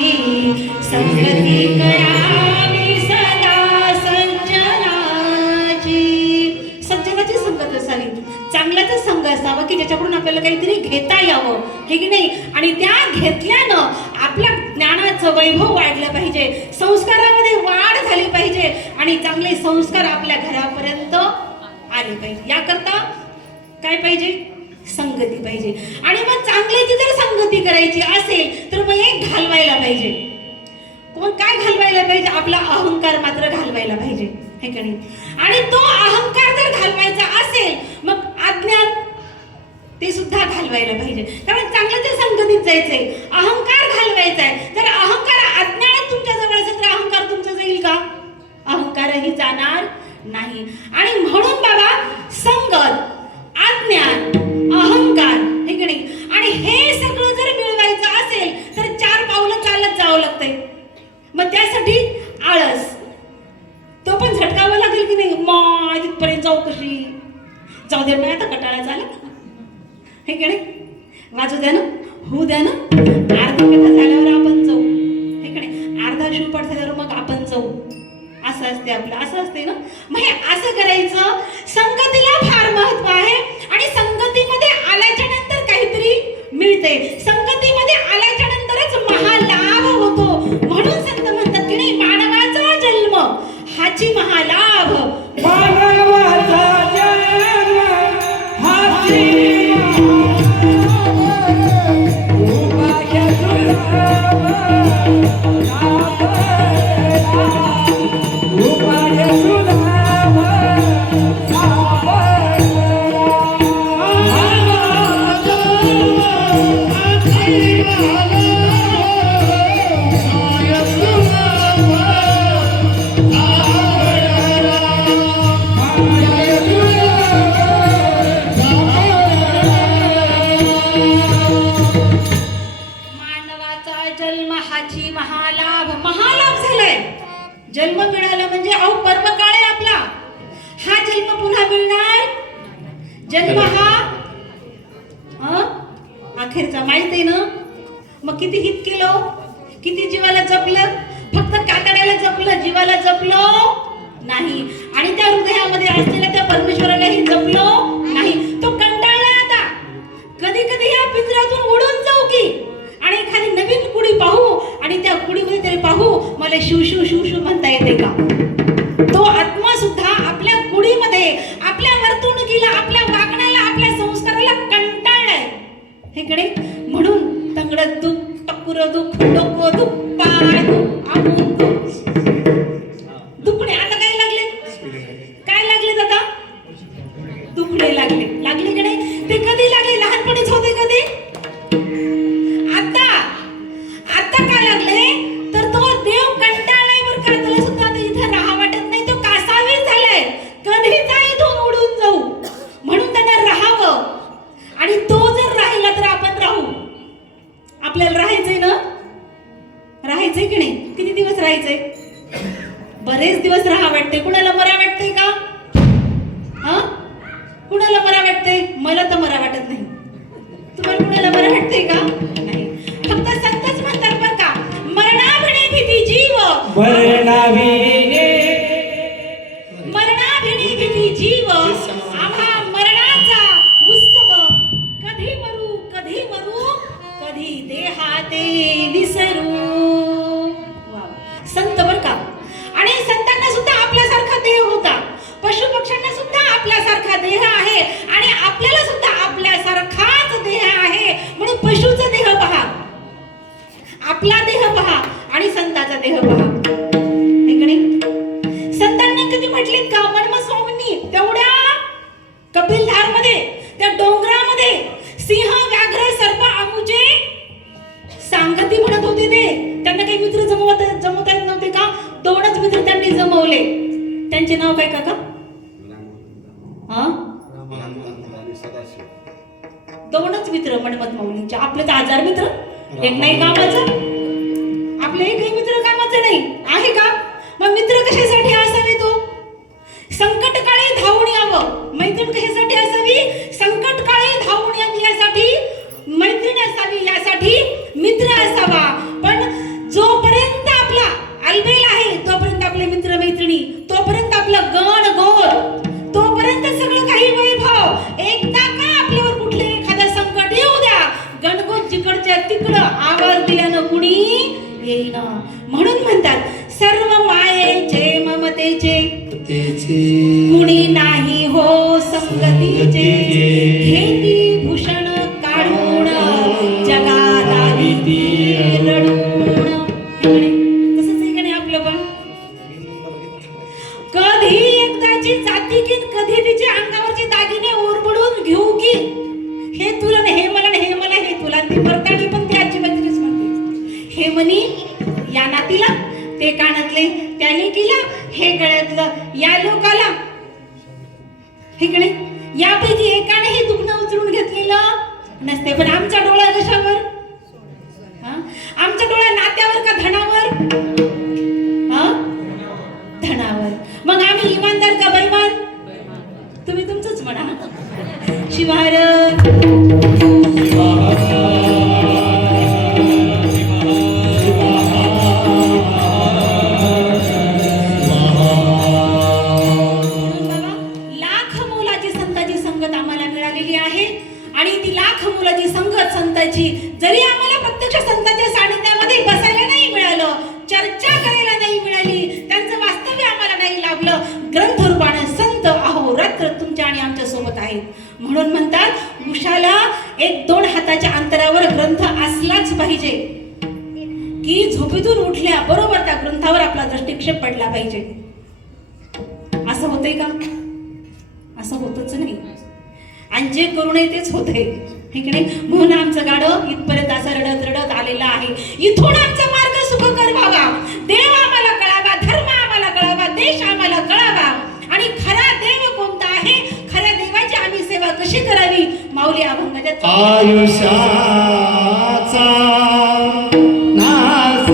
संगती करावी सदा सज्जनाची. सज्जनाची संगत असावी, चांगल्याचा संघ असावा की ज्याच्याकडून आपल्याला काहीतरी घेता यावं, हे की नाही? आणि त्या घेतल्यानं आपल्या ज्ञानाचं वैभव वाढलं पाहिजे, संस्कारामध्ये वाढ झाली पाहिजे आणि चांगले संस्कार आपल्या घरापर्यंत आले पाहिजे. याकरता काय पाहिजे? संगती पाहिजे. आणि मग चांगल्याची जर संगती करायची असेल तर मग एक घालवायला पाहिजे. कोण काय घालवायला पाहिजे? आपला अहंकार मात्र घालवायला पाहिजे, हे का नाही? आणि तो अहंकार जर घालवायचा असेल मग अज्ञान ते सुद्धा घालवायला पाहिजे. कारण चांगल्याच्या संगतीत जायचंय, अहंकार घालवायचा आहे. जर अहंकार अज्ञान तुमच्या जवळ असेल तर अहंकार तुमचा जाईल का? अहंकारही जाणार नाही. आणि म्हणून बाबा संगत, अज्ञान, अहंकार, हे की नाही? आणि हे सगळं जर मिळवायचं असेल तर 4 पावलं चालत जावं लागतंय. मग त्यासाठी आळस तो पण झटकावा लागेल की नाही? मग तिथपर्यंत जाऊ कशी? जाऊ दे ना, आता कटाळा झाला, हे की नाही? वाजू द्या ना, होऊ द्या ना. अर्धा कथा झाल्यावर आपण जाऊ, हे की नाही? अर्धा शिवपाठ झाल्यावर मग आपण जाऊ, असं असते आपलं, असं असते ना. मग हे असं करायचं. संगतीला फार महत्व आहे. आणि संगतीमध्ये आल्याच्या नंतर काहीतरी मिळते. संगतीमध्ये आल्याच्या नंतरच महालाभ होतो. म्हणून संत म्हणतात की नाही, मानवाचा जन्म हाची महालाभ. मानवाचा जन्म हाची उपाय सुलभ उपाय सुलभ मानवाचा जन्म हाची महालाभ. महालाभ झालाय. जन्म मिळाला म्हणजे अहो पर्वकाळ आहे आपला. हा जन्म पुन्हा मिळणार? जन्म हा अखेरचा, माहित आहे ना? मग किती हित केलं, किती जीवाला जपलं? फक्त कातड्याला जपलं, जीवाला जपलो नाही. आणि त्या हृदयामध्ये असलेल्या त्या परमेश्वरालाही जपलो नाही. तो कंटाळला आता. कधी कधी या पिंजऱ्यातून उडून जाऊ की आणि एखादी नवीन कुडी पाहू आणि त्या कुडीमध्ये तरी पाहू मला शिव शिव शिव शिव म्हणता येते का? तो आत्मा सुद्धा आपल्या कुडीमध्ये, आपल्या वर्तणुकीला, आपल्या वागण्याला, आपल्या संस्काराला कंटाळलाय, हे कडे. म्हणून तंगडत दुख, टकुर दुख, डोकं दुख, पाय दुख, आंबून दुख, दुखणे. आता काय लागले? काय लागले आता? दुखणे लागले. लागले की नाही? ते कधी लागले? लहानपणीच होते कधी? आता आता काय लागले? तर तो देव कंटाळलाय बरं का. त्याला सुद्धा आता इथे राहा वाटत नाही. तो कासावीस झालाय. कधीचा इथून उडून जाऊ म्हणून त्यांना राहावं. आणि तो जर राहिला तर आपण राहू. आपल्याला राहायचंय ना? राहायचंय की नाही? किती दिवस राहायचंय? बरेच दिवस राहा वाटते. कुणाला मरा वाटतंय का? हा, कुणाला मरा वाटतंय? मला तर मरा वाटत नाही. तुम्हाला कुणाला मरा वाटतंय का? नाही. फक्त संतच म्हणतात बरं का, मरणाभिणे भीती जीव, मरणाभिने मरणाभिणे भीती जीव, आम्हा मरणाचा उत्सव. कधी मरू, कधी मरू, कधी देहाते विसरू. वाव, संत बरं का. आणि संतांना सुद्धा आपल्यासारखा देह होता. पशु पक्ष्यांना सुद्धा आपल्यासारखा देह आहे. आणि आपल्याला सुद्धा आपल्यासारखाच देह आहे. म्हणून पशुचा देह पहा, आपला देह पहा आणि संताचा देह पहा, हे की नाही? संतांनी कधी म्हटलेत का? मनमत स्वामींनी तेवढ्या कपिलधार मध्ये, त्या डोंगरामध्ये सिंह, व्याघ्र, सर्प, आमुचे सांगती म्हणत होते. ते त्यांना काही मित्र जमवता येत नव्हते का? 2च मित्र त्यांनी जमवले. त्यांचे नाव काय काका? हा, 2च मित्र मनमत माऊलींचे. आपले तर 1000 मित्र, एक नाही कामाचं. आपले एकही मित्र कामाचं नाही आहे का? मग मित्र कशासाठी असावे? तो संकटकाळी धावून यावं. मैत्रीण कशासाठी असावी? संकटकाळी धावून यावी यासाठी मैत्रीण असावी, यासाठी मित्र असावा. पण जोपर्यंत आपला अलबेल आहे तोपर्यंत आपले मित्र मैत्रिणी, तोपर्यंत आपलं गण गोर, तोपर्यंत सगळं काही वैभव. एकदा का आपल्यावर कुठले एखादा संकट येऊ द्या, गणगोत जिकडच्या तिकडं आवाज दिल्यानं कुणी येईना. म्हणून म्हणतात सर्व मायेचे ममतेचे कुणी नाही हो संगतीचे, घेती भूषण तिची जाती की कधी तिच्या अंगावरचे दागिने ओरबडून घेऊ की हे तुला नाही, हे मला नाही, हे मला, हे तुला. ती परताडी पण ती आजीबाजीच म्हणते. हे म्हणी या नातीला, ते कानातले त्याने केला, हे गळ्यातलं या लोकाला. हे कडे यापैकी एकाने हे दुखणं उचलून घेतलेलं नसते. पण आमचा डोळा कशावर? आमचा डोळा नात्यावर का धनावर? धनावर. मग आम्ही इमानदार का बेईमान? तुम्ही तुमचंच म्हणा. शिवार लाख मोलाची संतांची संगत आम्हाला मिळालेली आहे. आणि ती लाख मोलाची संगत संतांची जरी आम्हाला प्रत्यक्ष संतांच्या सानिध्यामध्ये बसायला नाही मिळालं, चर्चा करायला नाही मिळाली, त्यांचं वास्तव्य आम्हाला नाही लाभलं, ग्रंथरूपाने संत अहोरात्र तुमच्या आणि आमच्या सोबत आहेत. म्हणून म्हणतात उशाला 1-2 हाताच्या अंतरावर ग्रंथ असलाच पाहिजे, की झोपेतून उठल्या बरोबर त्या ग्रंथावर आपला दृष्टिक्षेप पडला पाहिजे. असं होतंय का? असं होतच नाही. आणि जे करू नये तेच होतंय. इकडे म्हणून आमचं गाडं इथपर्यंत असं रडत रडत आलेलं आहे. इथून आमचा मार्ग सुखकर व्हावा, देव आम्हाला कळावा, धर्म आम्हाला कळावा, देश आम्हाला कळावा. आणि खरा देव कोणता आहे, खऱ्या देवाची आम्ही सेवा कशी करावी, माऊली अभंगाच्या आयुष्याचा नाश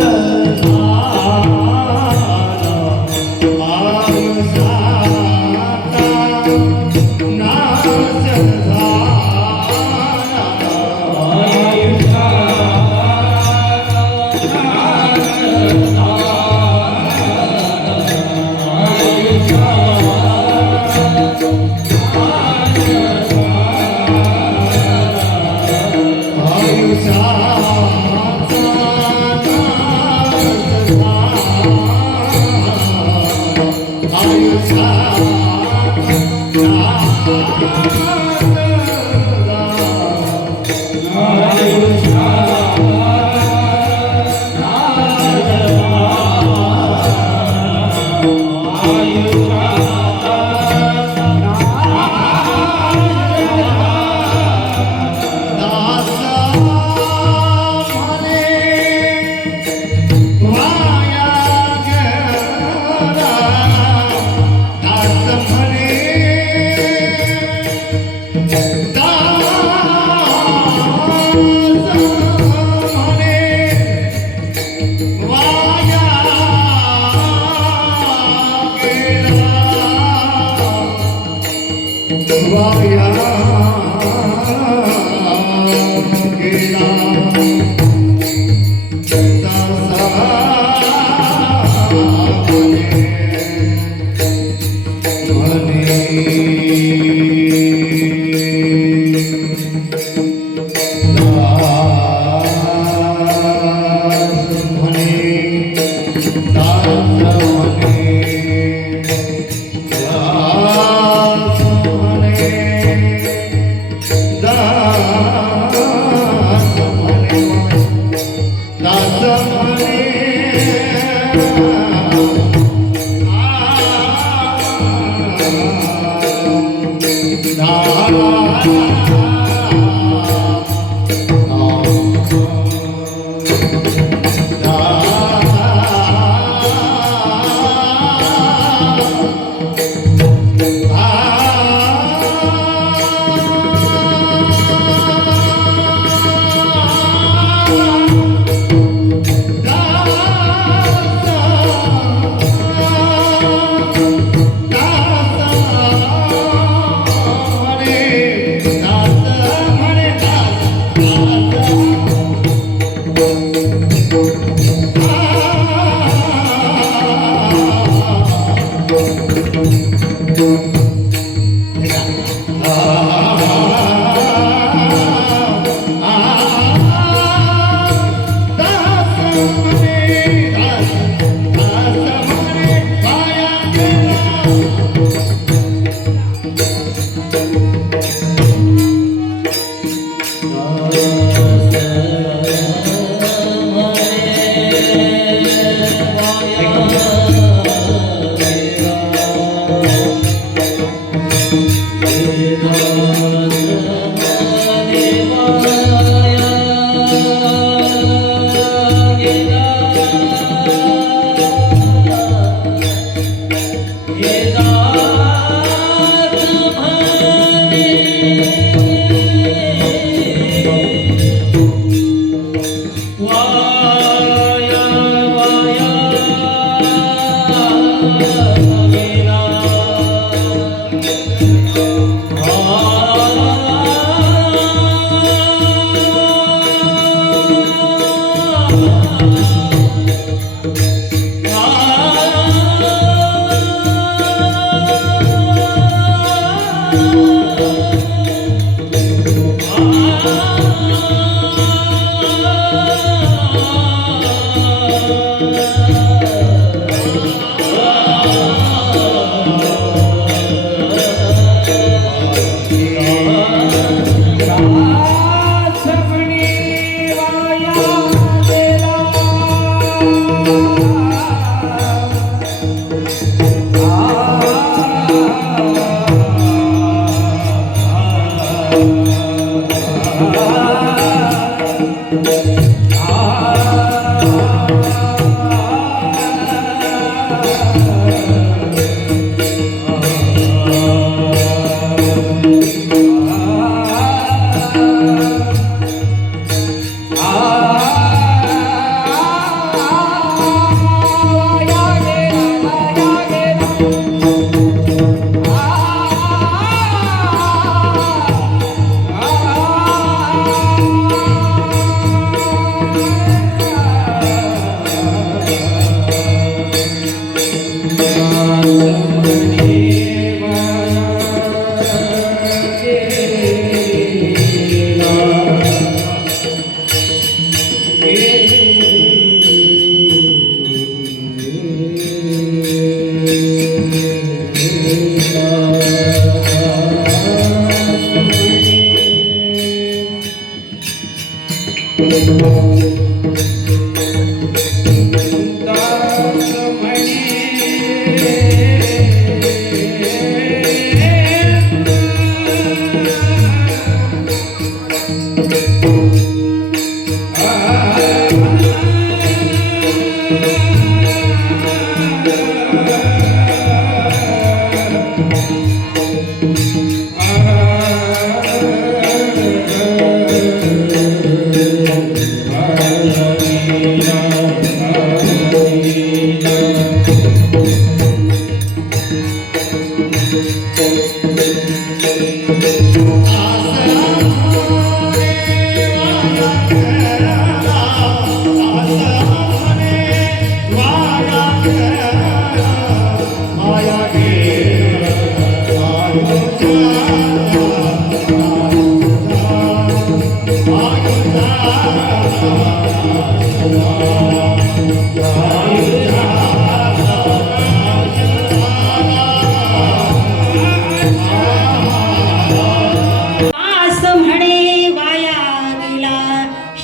असं म्हणे वाया गेला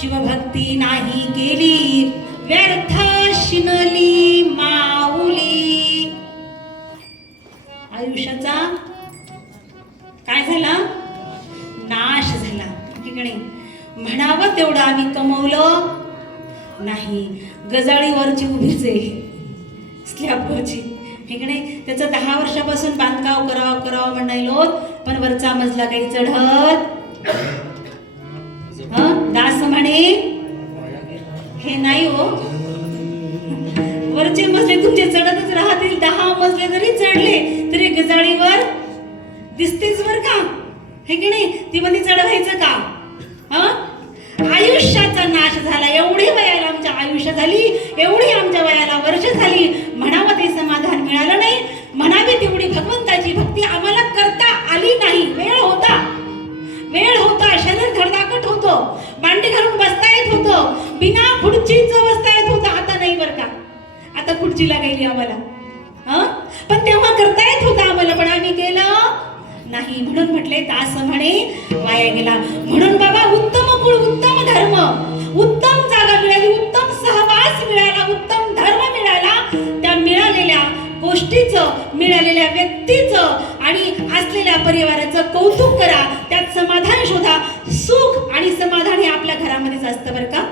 शिवभक्ती नाही केली व्यर्थ शिनली माऊली. आयुष्याचा काय झाला? नाश झाला. ठीक आहे. म्हणावं तेवढं आम्ही कमवलं नाही. गजाळीवरची उभीच आहे, स्लॅबवरची. ठीक नाही. त्याचं 10 वर्षापासून बांधकाम करावं म्हणायलो, पण वरचा मजला काही चढत दास म्हणे हे नाही हो. वरचे मजले तुमचे चढतच राहतील. 10 मजले जरी चढले तरी गजाळीवर दिसतेच बर का. हे की नाही. ती मध्ये चढवायचं का? आयुष्याचा नाश झाला. एवढी वयाला आमच्या आयुष्य झाली, एवढी आमच्या वयाला वर्ष झाली, म्हणावं ते समाधान मिळालं नाही. म्हणावी तेवढी भगवंताची भक्ती आम्हाला करता आली नाही. वेळ होता, शरीर धडधाकट होतं, मांडी घालून बसता येत होतं, बिना खुर्चीचं बसता येत होतं. आता नाही बर का. आता खुर्ची लागायली आम्हाला. पण तेव्हा करता येत होतं आम्हाला, पण आम्ही केलं नाही. म्हणून म्हटले दास म्हणे वाया गेला. म्हणून बाबा उत्तम कुळ, उत्तम धर्म, उत्तम जागा मिळाली, उत्तम सहवास मिळाला, उत्तम धर्म मिळाला. त्या मिळालेल्या गोष्टीचं, मिळालेल्या व्यक्तीचं आणि असलेल्या परिवाराचं कौतुक करा. त्यात समाधान शोधा. सुख आणि समाधान हे आपल्या घरामध्येच असतं बरं का.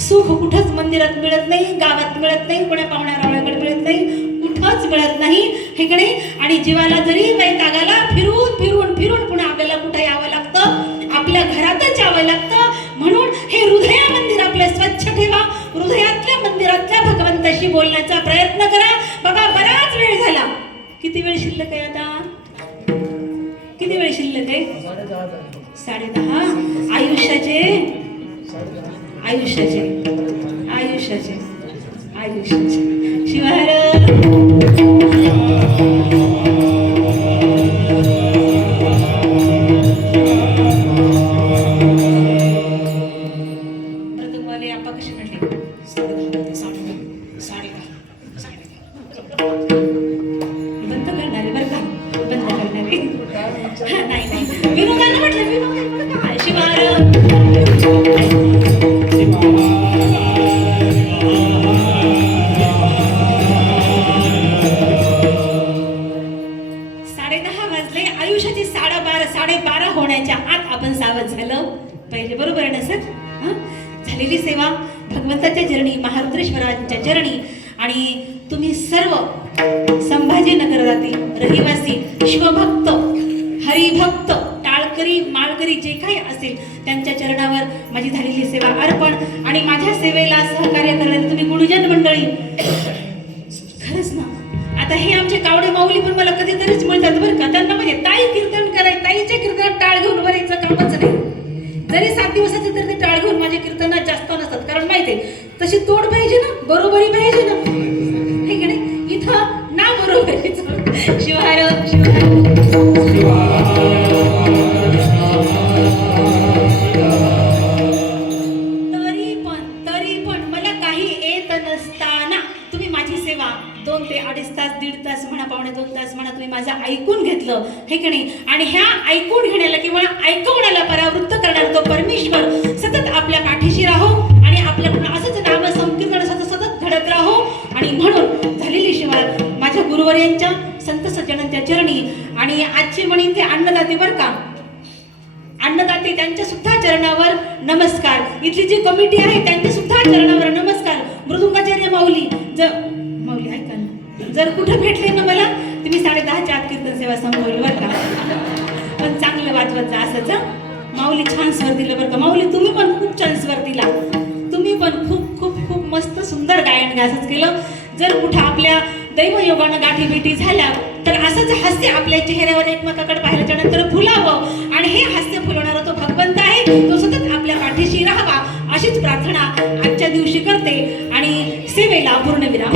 सुख कुठंच मंदिरात मिळत नाही, गावात मिळत नाही, कोण्या पाहुण्यारावळ्याकडे मिळत नाही, कुठंच मिळत नाही. हे कडे. आणि जीवाला जरी वैतागाला फिरून फिरून फिरून पुन्हा आपल्याला कुठं यावं लागतं, आपल्या घरातच यावं लागतं. म्हणून हे हृदय मंदिर आपलं स्वच्छ ठेवा. हृदयातल्या मंदिरातल्या भगवंताशी बोलण्याचा प्रयत्न करा. बाबा बराच वेळ झाला. किती वेळ शिल्लक आहे आता? किती वेळ शिल्लक आहे? 10:30. आयुष्याचे आयुष्याचे आयुष्याचे आयुष्याचे शिवाय तुम्हाला आपा कशी म्हटली? 10:30 बंद करणारे बरं का, बंद करणारे. नाही विनोदानं म्हटलं, विनोद शिवाय आयुष्याची 12:30 होण्याच्या आत आपण सावध झालं पाहिजे. बरोबर आहे ना सर? झालेली सेवा भगवंताच्या चरणी, महारुद्रेश्वराच्या चरणी. आणि तुम्ही सर्व संभाजीनगरातील रहिवासी, शिवभक्त, हरिभक्त, टाळकरी, माळकरी जे काही असेल त्यांच्या चरणावर माझी झालेली सेवा अर्पण. आणि माझ्या सेवेला सहकार्य करणारे तुम्ही गुरुजन मंडळी, खरंच ना. आता हे आमचे कावडे माऊली पण मला कधीतरीच म्हणतात बरं का. त्यांना म्हणजे ताई कीर्तन कराय, ताईच्या कीर्तनात टाळ घेऊन बरेचं कामच नाही. जरी 7 दिवसाचे तर ते टाळ घेऊन माझ्या कीर्तनात जास्त नसतात. कारण माहितीये तशी तोड पाहिजे ना, बरोबरी पाहिजे ना. हे की नाही. इथं ना बरोबरीचं. शिवाय तरी पण मला काही येत नसताना तुम्ही माझी सेवा 2 ते 2.5 तास, 1.5 तास म्हणा, 1.25 तास म्हणा, तुम्ही माझं माझं ऐकून घेतलं हे की नाही. आणि ह्या ऐकून घेण्याला किंवा ऐकवण्याला परावृत्त करणारा तो परमेश्वर सतत आपल्या पाठीशी राहो आणि आपल्याकडून असंच नाम संकीर्तन सतत घडत राहो. आणि म्हणून झालेली शिवाय माझ्या गुरुवर्यांच्या संत सज्जनांच्या चरणी आणि आजची म्हणी ते अन्नदाते बरं का, अन्नदाते त्यांच्या सुद्धा चरणावर नमस्कार. इथली जी कमिटी आहे त्यांच्या सुद्धा चरणावर नमस्कार. मृदुंगाचार्य माऊली माऊली ऐका ना, जर कुठं भेटले ना मला तुम्ही 10:30च्या आत कीर्तन सेवा संपवली बरं का, पण चांगलं वाजवायचं असंच. माऊली छान स्वर दिलं बरं का. माऊली तुम्ही पण खूप छान स्वर दिला, तुम्ही पण खूप खूप खूप मस्त सुंदर गायन असंच केलं. जर कुठं आपल्या दैवयोगानं गाठी भेटी झाल्या तर असंच हास्य आपल्या चेहऱ्यावर एकमेकाकडे पाहिल्याच्या नंतर फुलावं आणि हे हास्य फुलवणारा तो भगवंत आहे तो सतत आपल्या पाठीशी राहावा अशीच प्रार्थना आजच्या दिवशी करते आणि सेवेला पूर्णविराम.